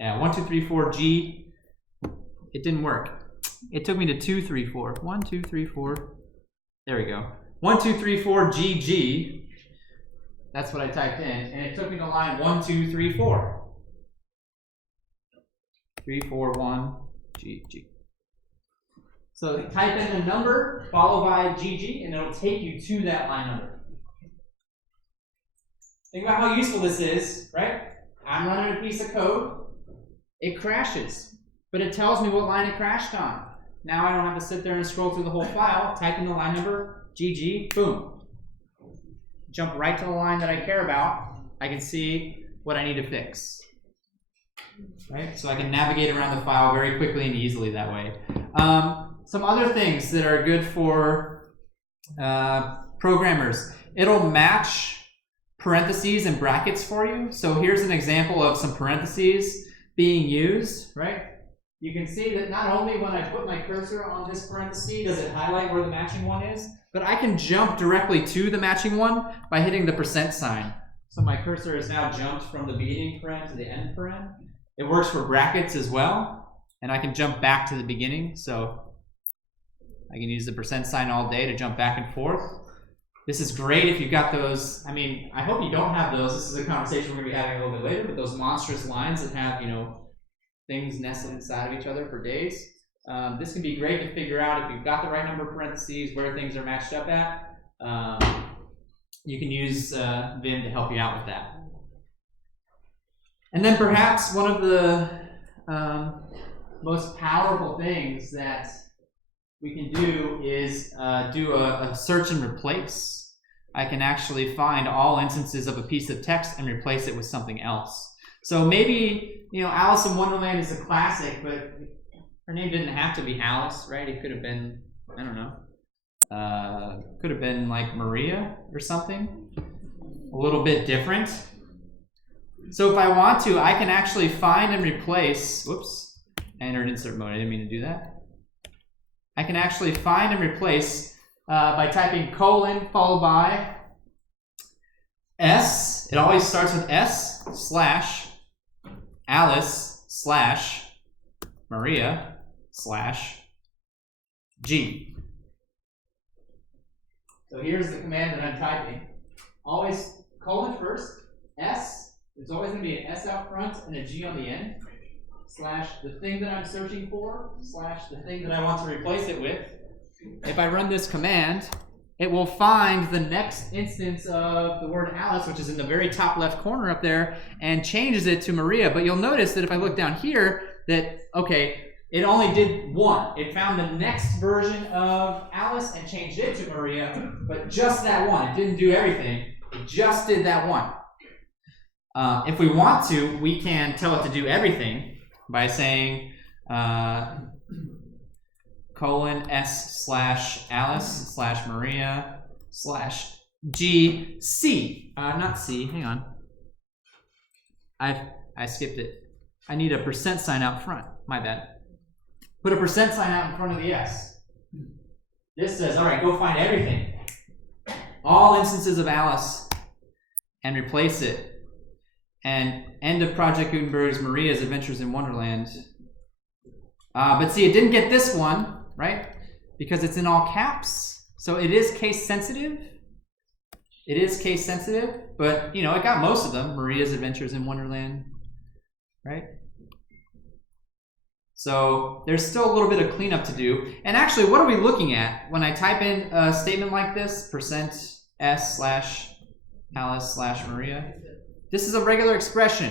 Yeah, 1, 2, 3, 4, G. It didn't work. It took me to 2, 3, 4. 1, 2, 3, 4. There we go. 1, 2, 3, 4, GG. That's what I typed in, and it took me to line 1, 2, 3, 4. 3, 4, 1, GG. So type in the number followed by GG, and it'll take you to that line number. Think about how useful this is, right? I'm running a piece of code. It crashes, but it tells me what line it crashed on. Now I don't have to sit there and scroll through the whole file, type in the line number, GG, boom. Jump right to the line that I care about. I can see what I need to fix. Right? So I can navigate around the file very quickly and easily that way. Some other things that are good for programmers. It'll match parentheses and brackets for you. So here's an example of some parentheses being used, right? You can see that not only when I put my cursor on this parenthesis does it highlight where the matching one is, but I can jump directly to the matching one by hitting the %sign. So my cursor is now jumped from the beginning paren to the end paren. It works for brackets as well, and I can jump back to the beginning. So I can use the %sign all day to jump back and forth. This is great if you've got those. I mean, I hope you don't have those. This is a conversation we're going to be having a little bit later, but those monstrous lines that have, you know, things nested inside of each other for days. This can be great to figure out if you've got the right number of parentheses, where things are matched up at. You can use Vim to help you out with that. And then perhaps one of the most powerful things that we can do is do a search and replace. I can actually find all instances of a piece of text and replace it with something else. So maybe, Alice in Wonderland is a classic, but her name didn't have to be Alice, right? It could have been, I don't know, could have been like Maria or something. A little bit different. So if I want to, I can actually find and replace, whoops, I entered insert mode, I didn't mean to do that. I can actually find and replace by typing colon followed by S. It always starts with S / Alice / Maria / G. So here's the command that I'm typing. Always colon first, S. There's always going to be an S out front and a G on the end. / the thing that I'm searching for / the thing that I want to replace it with. If I run this command, it will find the next instance of the word Alice, which is in the very top left corner up there, and changes it to Maria. But you'll notice that if I look down here, that, okay, it only did one. It found the next version of Alice and changed it to Maria, but just that one. It didn't do everything. It just did that one. If we want to, we can tell it to do everything by saying colon S / Alice / Maria / G C. Not C, hang on. I skipped it. I need a % sign out front. My bad. Put a % sign out in front of the S. This says, all right, go find everything. All instances of Alice and replace it. And end of Project Gutenberg's Maria's Adventures in Wonderland. But see, it didn't get this one, right? Because it's in all caps. So it is case sensitive. It is case sensitive, but it got most of them. Maria's Adventures in Wonderland, right? So there's still a little bit of cleanup to do. And actually, what are we looking at when I type in a statement like this? %S / Alice / Maria. This is a regular expression.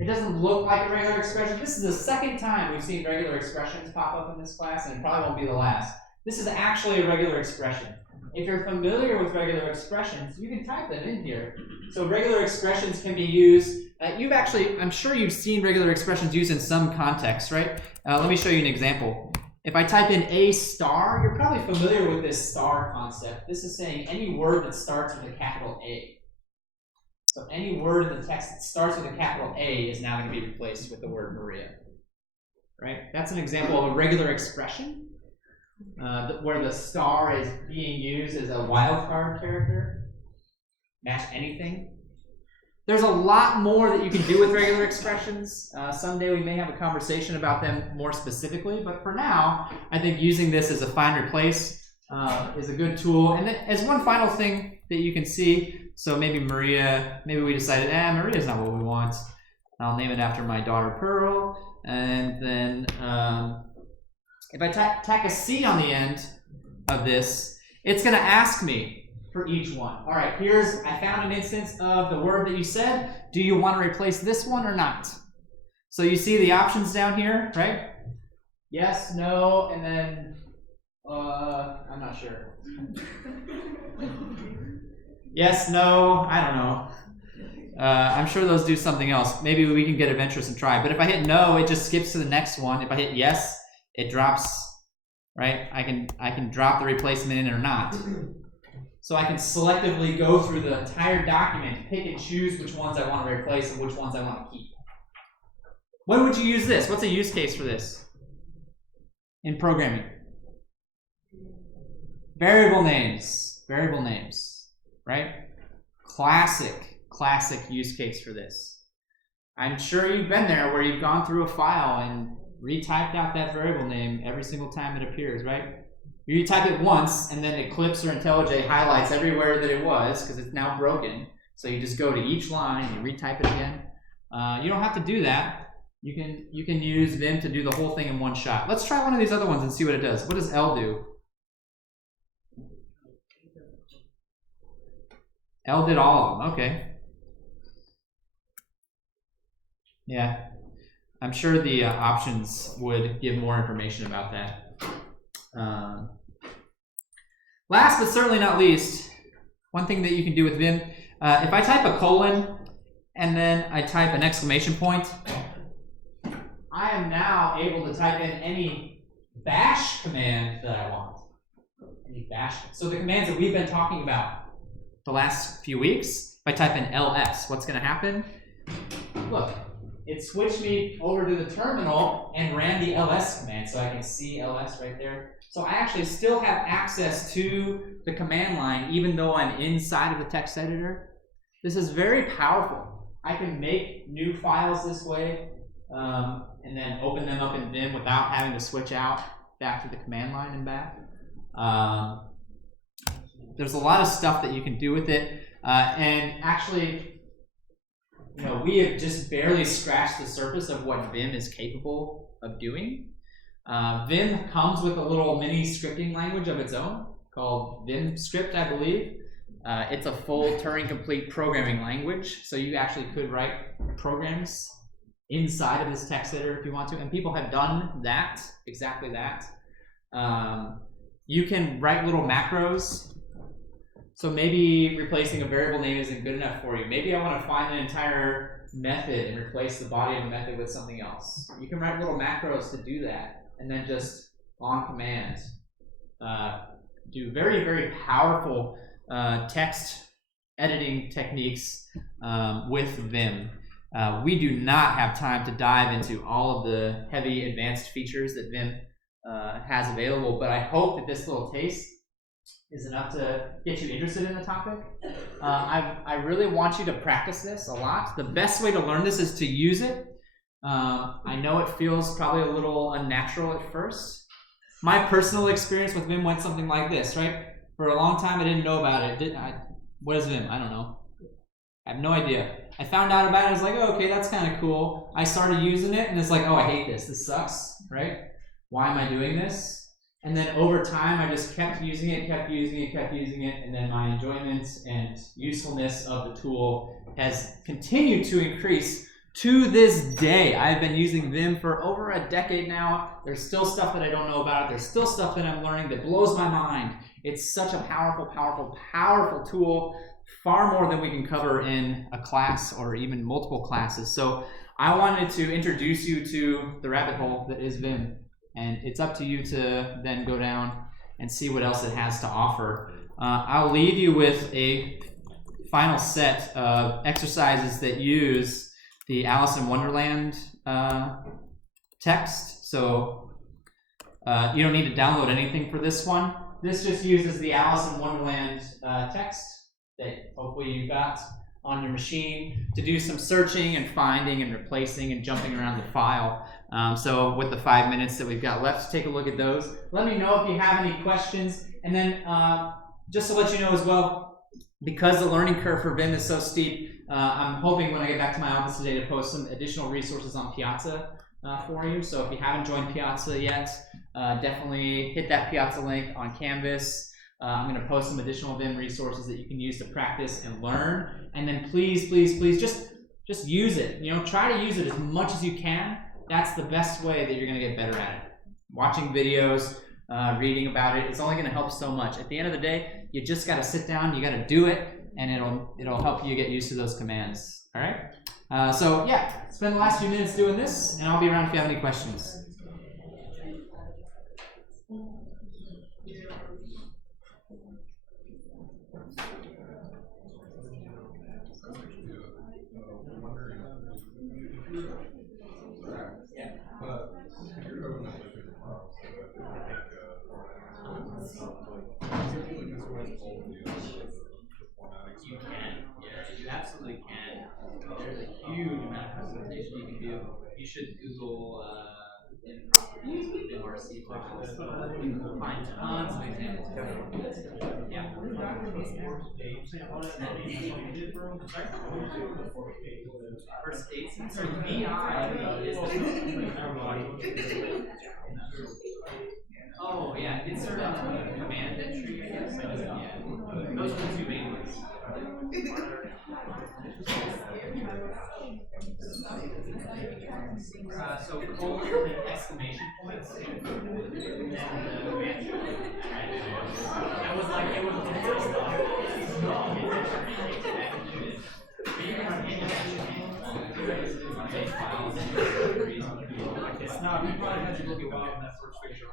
It doesn't look like a regular expression. This is the second time we've seen regular expressions pop up in this class, and it probably won't be the last. This is actually a regular expression. If you're familiar with regular expressions, you can type them in here. So regular expressions can be used. I'm sure you've seen regular expressions used in some context, right? Let me show you an example. If I type in A*, you're probably familiar with this star concept. This is saying any word that starts with a capital A. So any word in the text that starts with a capital A is now going to be replaced with the word Maria. Right? That's an example of a regular expression where the star is being used as a wildcard character. Match anything. There's a lot more that you can do with regular expressions. Someday we may have a conversation about them more specifically, but for now, I think using this as a find replace is a good tool. And then as one final thing that you can see, so maybe we decided, Maria's not what we want. I'll name it after my daughter Pearl. And then if I tack a C on the end of this, it's going to ask me for each one. All right, I found an instance of the word that you said. Do you want to replace this one or not? So you see the options down here, right? Yes, no, and then, I'm not sure. Yes, no, I don't know. I'm sure those do something else. Maybe we can get adventurous and try. But if I hit no, it just skips to the next one. If I hit yes, it drops, right? I can drop the replacement in or not. So I can selectively go through the entire document, pick and choose which ones I want to replace and which ones I want to keep. When would you use this? What's a use case for this in programming? Variable names, right? Classic use case for this. I'm sure you've been there where you've gone through a file and retyped out that variable name every single time it appears, right? You retype it once, and then Eclipse or IntelliJ highlights everywhere that it was because it's now broken. So you just go to each line and you retype it again. You don't have to do that. You can use Vim to do the whole thing in one shot. Let's try one of these other ones and see what it does. What does L do? L did all of them. Okay. Yeah, I'm sure the options would give more information about that. Last but certainly not least, one thing that you can do with Vim, if I type a colon and then I type an exclamation point, I am now able to type in any bash command that I want. Any bash. So the commands that we've been talking about the last few weeks, if I type in ls, what's going to happen? Look, it switched me over to the terminal and ran the ls command, so I can see ls right there. So I actually still have access to the command line even though I'm inside of the text editor. This is very powerful. I can make new files this way and then open them up in Vim without having to switch out back to the command line and back. There's a lot of stuff that you can do with it, and actually, you know, we have just barely scratched the surface of what Vim is capable of doing. Vim comes with a little mini scripting language of its own called VimScript, I believe. It's a full Turing-complete programming language, so you actually could write programs inside of this text editor if you want to, and people have done that, exactly that. You can write little macros. So maybe replacing a variable name isn't good enough for you. Maybe I want to find an entire method and replace the body of a method with something else. You can write little macros to do that, and then just on command do very, very powerful text editing techniques with Vim. We do not have time to dive into all of the heavy advanced features that Vim has available, but I hope that this little taste is enough to get you interested in the topic. I really want you to practice this a lot. The best way to learn this is to use it. I know it feels probably a little unnatural at first. My personal experience with Vim went something like this, right? For a long time I didn't know about it. What is Vim? I don't know. I have no idea. I found out about it, I was like, oh, okay, that's kind of cool. I started using it and it's like, oh, I hate this. This sucks, right? Why am I doing this? And then over time, I just kept using it, and then my enjoyment and usefulness of the tool has continued to increase to this day. I've been using Vim for over a decade now. There's still stuff that I don't know about. There's still stuff that I'm learning that blows my mind. It's such a powerful, powerful, powerful tool, far more than we can cover in a class or even multiple classes. So I wanted to introduce you to the rabbit hole that is Vim. And it's up to you to then go down and see what else it has to offer. I'll leave you with a final set of exercises that use the Alice in Wonderland text. So you don't need to download anything for this one. This just uses the Alice in Wonderland text that hopefully you've got on your machine to do some searching and finding and replacing and jumping around the file. So with the 5 minutes that we've got left, take a look at those. Let me know if you have any questions. And then just to let you know as well, because the learning curve for Vim is so steep, I'm hoping when I get back to my office today to post some additional resources on Piazza for you. So if you haven't joined Piazza yet, definitely hit that Piazza link on Canvas. I'm going to post some additional Vim resources that you can use to practice and learn. And then please, please, please just use it. You know, try to use it as much as you can. That's the best way that you're going to get better at it. Watching videos, reading about it, it's only going to help so much. At the end of the day, you just got to sit down, you got to do it, and it'll help you get used to those commands. All right? So yeah, spend the last few minutes doing this, and I'll be around if you have any questions. You can, yeah, you absolutely can. There's a huge amount of customization you can do. You should Google Or C++. You'll find tons of examples. Yeah. For states, so VI is the oh yeah, insert a command entry, I guess. Yeah. Those are the two main ones. So colon and exclamation points, and then command. That was like, it was the first thought. It's not, you probably had to look at wild in that first picture.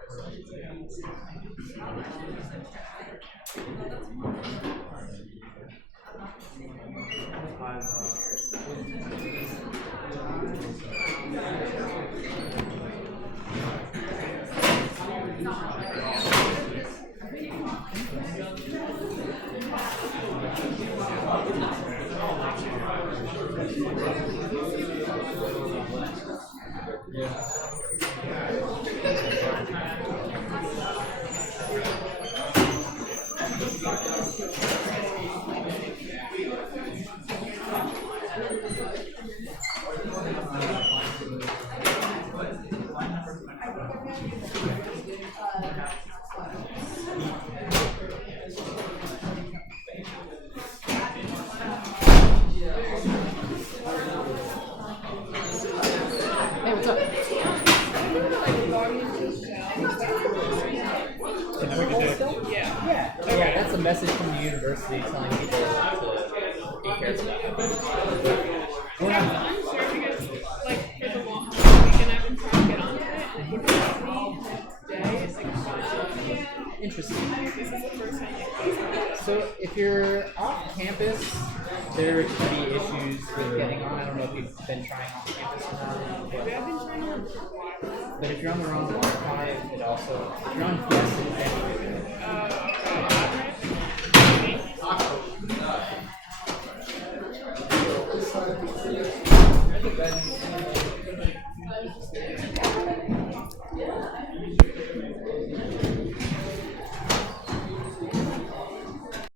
Hey, what's up? Yeah. Okay, that's a message from the university telling people to be careful. I'm sure because, like, for the long weekend I've been trying to get onto it, and it wouldn't let me the next day. It's like, fine. Interesting. This is the first time I So if you're off campus, there could be issues with getting on. I don't know if you've been trying off campus or not. Maybe I've been trying to work for a while. But if you're on the wrong Wi-Fi, it also, if you're on